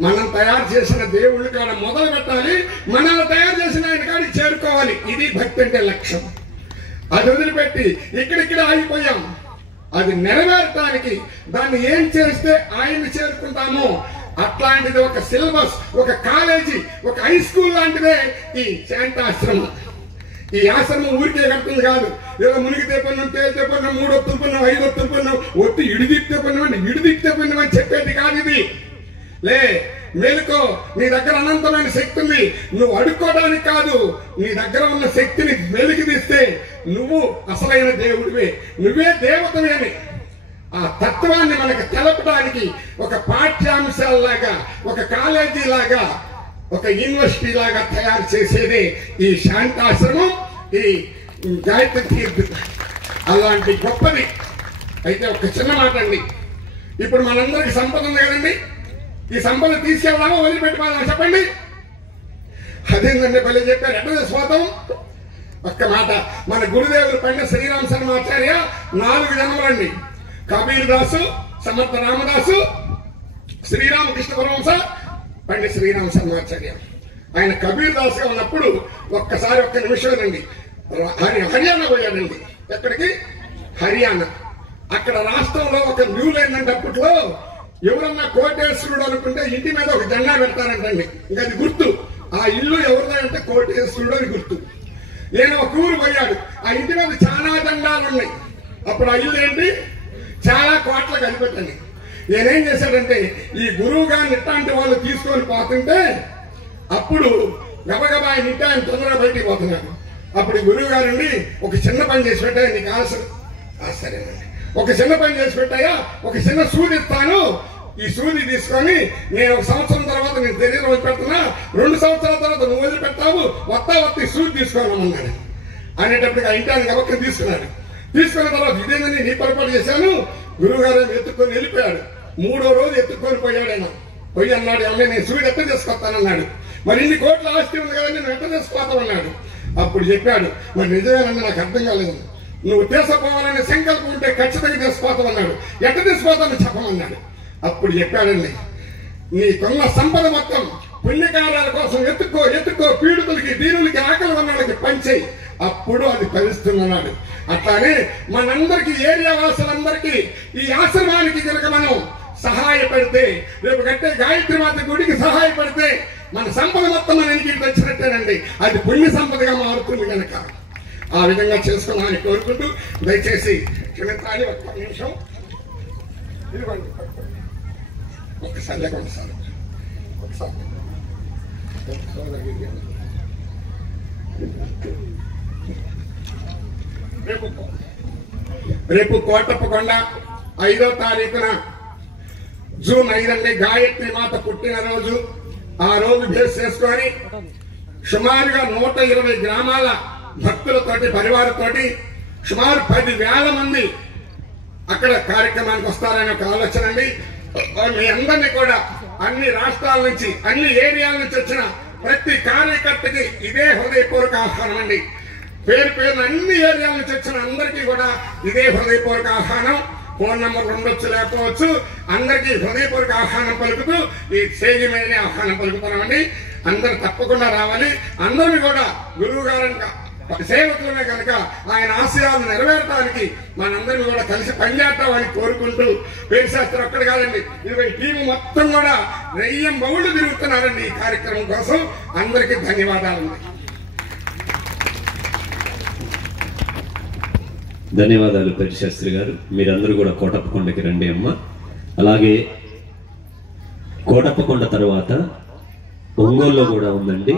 మనం తయారు చేసిన దేవుళ్ళు కాడ మొదలు పెట్టాలి, మనల్ని తయారు చేసిన ఆయన కాడికి చేరుకోవాలి. ఇది భక్తి అంటే లక్ష్యం. అది వదిలిపెట్టి ఇక్కడిక్కడ ఆగిపోయాం. అది నెరవేర్చడానికి దాన్ని ఏం చేస్తే ఆయన్ని చేరుకుంటామో అట్లాంటిది ఒక సిలబస్, ఒక కాలేజీ, ఒక హై స్కూల్ లాంటిదే ఈ శాంతాశ్రమం. ఈ ఆశ్రమం ఊరికే కడుతుంది కాదు. ఏదో మునిగితే పన్నం, తేలితే పన్నం, 3 ఒత్తులు పన్నం, 5 ఒత్తులు పన్నం, ఒత్తి ఇడిదిప్తే పన్నం, ఇడిదిప్తే పన్నం అని చెప్పేది కాదు ఇది. లే మేలుకో, నీ దగ్గర అనంతమైన శక్తి ఉంది. నువ్వు అడుక్కోవడానికి కాదు, నీ దగ్గర ఉన్న శక్తిని వెలికి తీస్తే నువ్వు అసలైన దేవుడివే, నువ్వే దేవతవే అని ఆ తత్వాన్ని మనకు తెలపడానికి ఒక పాఠ్యాంశాలలాగా, ఒక కాలేజీ లాగా, ఒక యూనివర్సిటీ లాగా తయారు చేసేదే ఈ శాంతాశ్రమం, ఈ గాయత్రి తీర్థం. అలాంటి గొప్పది. అయితే ఒక చిన్న మాట అండి. ఇప్పుడు మనందరికి సంపద ఉంది కదండి. ఈ సంపద తీసుకెళ్దామా వదిలిపెట్టుకోదామా చెప్పండి? అదేందండి భలే చెప్పారు. ఎట్లా చేసుకోతాం? ఒక్క మాట. మన గురుదేవులు పండిత శ్రీరామ శర్మాచార్య 4 జన్మలండి. కబీర్ దాసు, సమర్థ రామదాసు, శ్రీరామకృష్ణ పరమహంస, పండిత శ్రీరామ శర్మాచార్య. ఆయన కబీర్ దాసుగా ఉన్నప్పుడు ఒక్కసారి ఒక్క నిమిషమేనండి హర్యానా పోయాడండి. ఎక్కడికి? హర్యానా. అక్కడ రాష్ట్రంలో ఒక న్యూల్ ఏంటంటే అప్పట్లో ఎవరన్నా కోటేశ్వరుడు అనుకుంటే ఇంటి మీద ఒక జెండా పెడతారంటండి. ఇంకా అది గుర్తు. ఆ ఇల్లు ఎవరిదంటే కోటేశ్వరుడు అని గుర్తు. నేను ఒక ఊరు పోయాడు. ఆ ఇంటి మీద చాలా జెండాలు ఉన్నాయి. అప్పుడు ఆ ఇల్లు ఏంటి? చాలా కోట్ల కనిపెట్టండి. నేనేం చేశాడంటే, ఈ గురువు గారిని ఇట్లాంటి వాళ్ళు తీసుకొని పోతుంటే అప్పుడు గబగబా ఆయన ఇంటి ఆయన తొందరగా బయటికి పోతున్నాడు. అప్పుడు ఈ గురువు గారండి ఒక చిన్న పని చేసి పెట్టాయా, నీకు సరేనండి, ఒక చిన్న పని చేసి పెట్టాయా, ఒక చిన్న సూది ఇస్తాను, ఈ సూది తీసుకొని నేను 1 సంవత్సరం తర్వాత నేను తెలియదు వదిలిపెడుతున్నా, 2 సంవత్సరాల తర్వాత నువ్వు వదిలిపెట్టావు, వత్తి సూది తీసుకోవాలన్నాడు. అనేటప్పటికి ఆ ఇంటి ఆయన గబక్క తీసుకున్నాడు. తీసుకున్న తర్వాత ఇదేనని నీ పొరపాటు చేశాను, గురువు గారు ఎత్తుకొని వెళ్ళిపోయాడు. 3వ రోజు ఎత్తుకొని పోయాడు. ఆయన పోయి అన్నాడు, అమ్మే నేను సూది ఎట్ట తీసుకొస్తానన్నాడు. మరి ఇన్ని కోట్ల ఆస్తి ఉంది కదండి, నేను ఎట్ట తీసుకుపోతామన్నాడు. అప్పుడు చెప్పాడు, మరి నిజమేనండి నాకు అర్థం కాలేదు, నువ్వు తీసుకుపోవాలనే సంకల్పం ఉంటే ఖచ్చితంగా తీసుకుపోతామన్నాడు. ఎట్ట తీసుకుపోతామని చెప్పమన్నాడు. అప్పుడు చెప్పాడండి, నీకున్న సంపద మొత్తం పుణ్యకార్యాల కోసం ఎత్తుకో పీడితులకి దీనులకి ఆకలి ఉన్నవాళ్ళకి పంచేయి, అప్పుడు అది ఫలిస్తుందన్నాడు. అట్లానే మనందరికీ ఏరియా వాసులందరికీ ఈ ఆశ్రమానికి కనుక మనం సహాయపడితే, రేపు కట్టే గాయత్రి మాత గుడికి సహాయపడితే మన సంపద మొత్తం మన ఇంటికి వచ్చినట్టేనండి. అది పుణ్య సంపదగా మారుతుంది కనుక ఆ విధంగా చేసుకున్నామని కోరుకుంటూ దయచేసి క్షమించాలి. ఒక్క నిమిషం ఇదిగోండి, ఒక్కసారి లేకుండా సార్ ఒకసారి రేపు కోటప్పకొండ 5వ తారీఖున జూన్ 5 అండి గాయత్రి మాత పుట్టినరోజు. ఆ రోజు బేస్ చేసుకొని సుమారుగా 120 గ్రామాల భక్తులతోటి పరివారంతోటి సుమారు 10,000 మంది అక్కడ కార్యక్రమానికి వస్తారనే ఒక ఆలోచన అండి. మీ అందరినీ కూడా అన్ని రాష్ట్రాల నుంచి అన్ని ఏరియాల నుంచి వచ్చిన ప్రతి కార్యకర్తకి ఇదే హృదయపూర్వక ఆహ్వానం అండి. పేరు పేరున అన్ని ఏరియాల నుంచి వచ్చిన అందరికీ కూడా ఇదే హృదయపూర్వక ఆహ్వానం. ఫోన్ నంబర్లు ఉండొచ్చు లేకపోవచ్చు, అందరికీ హృదయపూర్వక ఆహ్వానం పలుకుతూ ఈ స్టేజ్ మీదనే ఆహ్వానం పలుకుతున్నామండి. అందరూ తప్పకుండా రావాలి. అందరినీ కూడా గురువు గారంగా సేవకులమే కనుక ఆయన ఆశయాలు నెరవేరడానికి మనందరినీ కూడా కలిసి పనిచేద్దామని కోరుకుంటూ, పేరుశాస్త్రం ఒక్కడు కాదండి, ఇదిగో ఈ టీము మొత్తం కూడా రెయ్యం బౌళ్ళు తిరుగుతున్నారండి ఈ కార్యక్రమం కోసం. అందరికీ ధన్యవాదాలు. ధన్యవాదాలు పేరుశాస్త్రి గారు. మీరందరూ కూడా కోటప్పకొండకి రండి అమ్మ. అలాగే కోటప్పకొండ తర్వాత ఒంగోలులో కూడా ఉందండి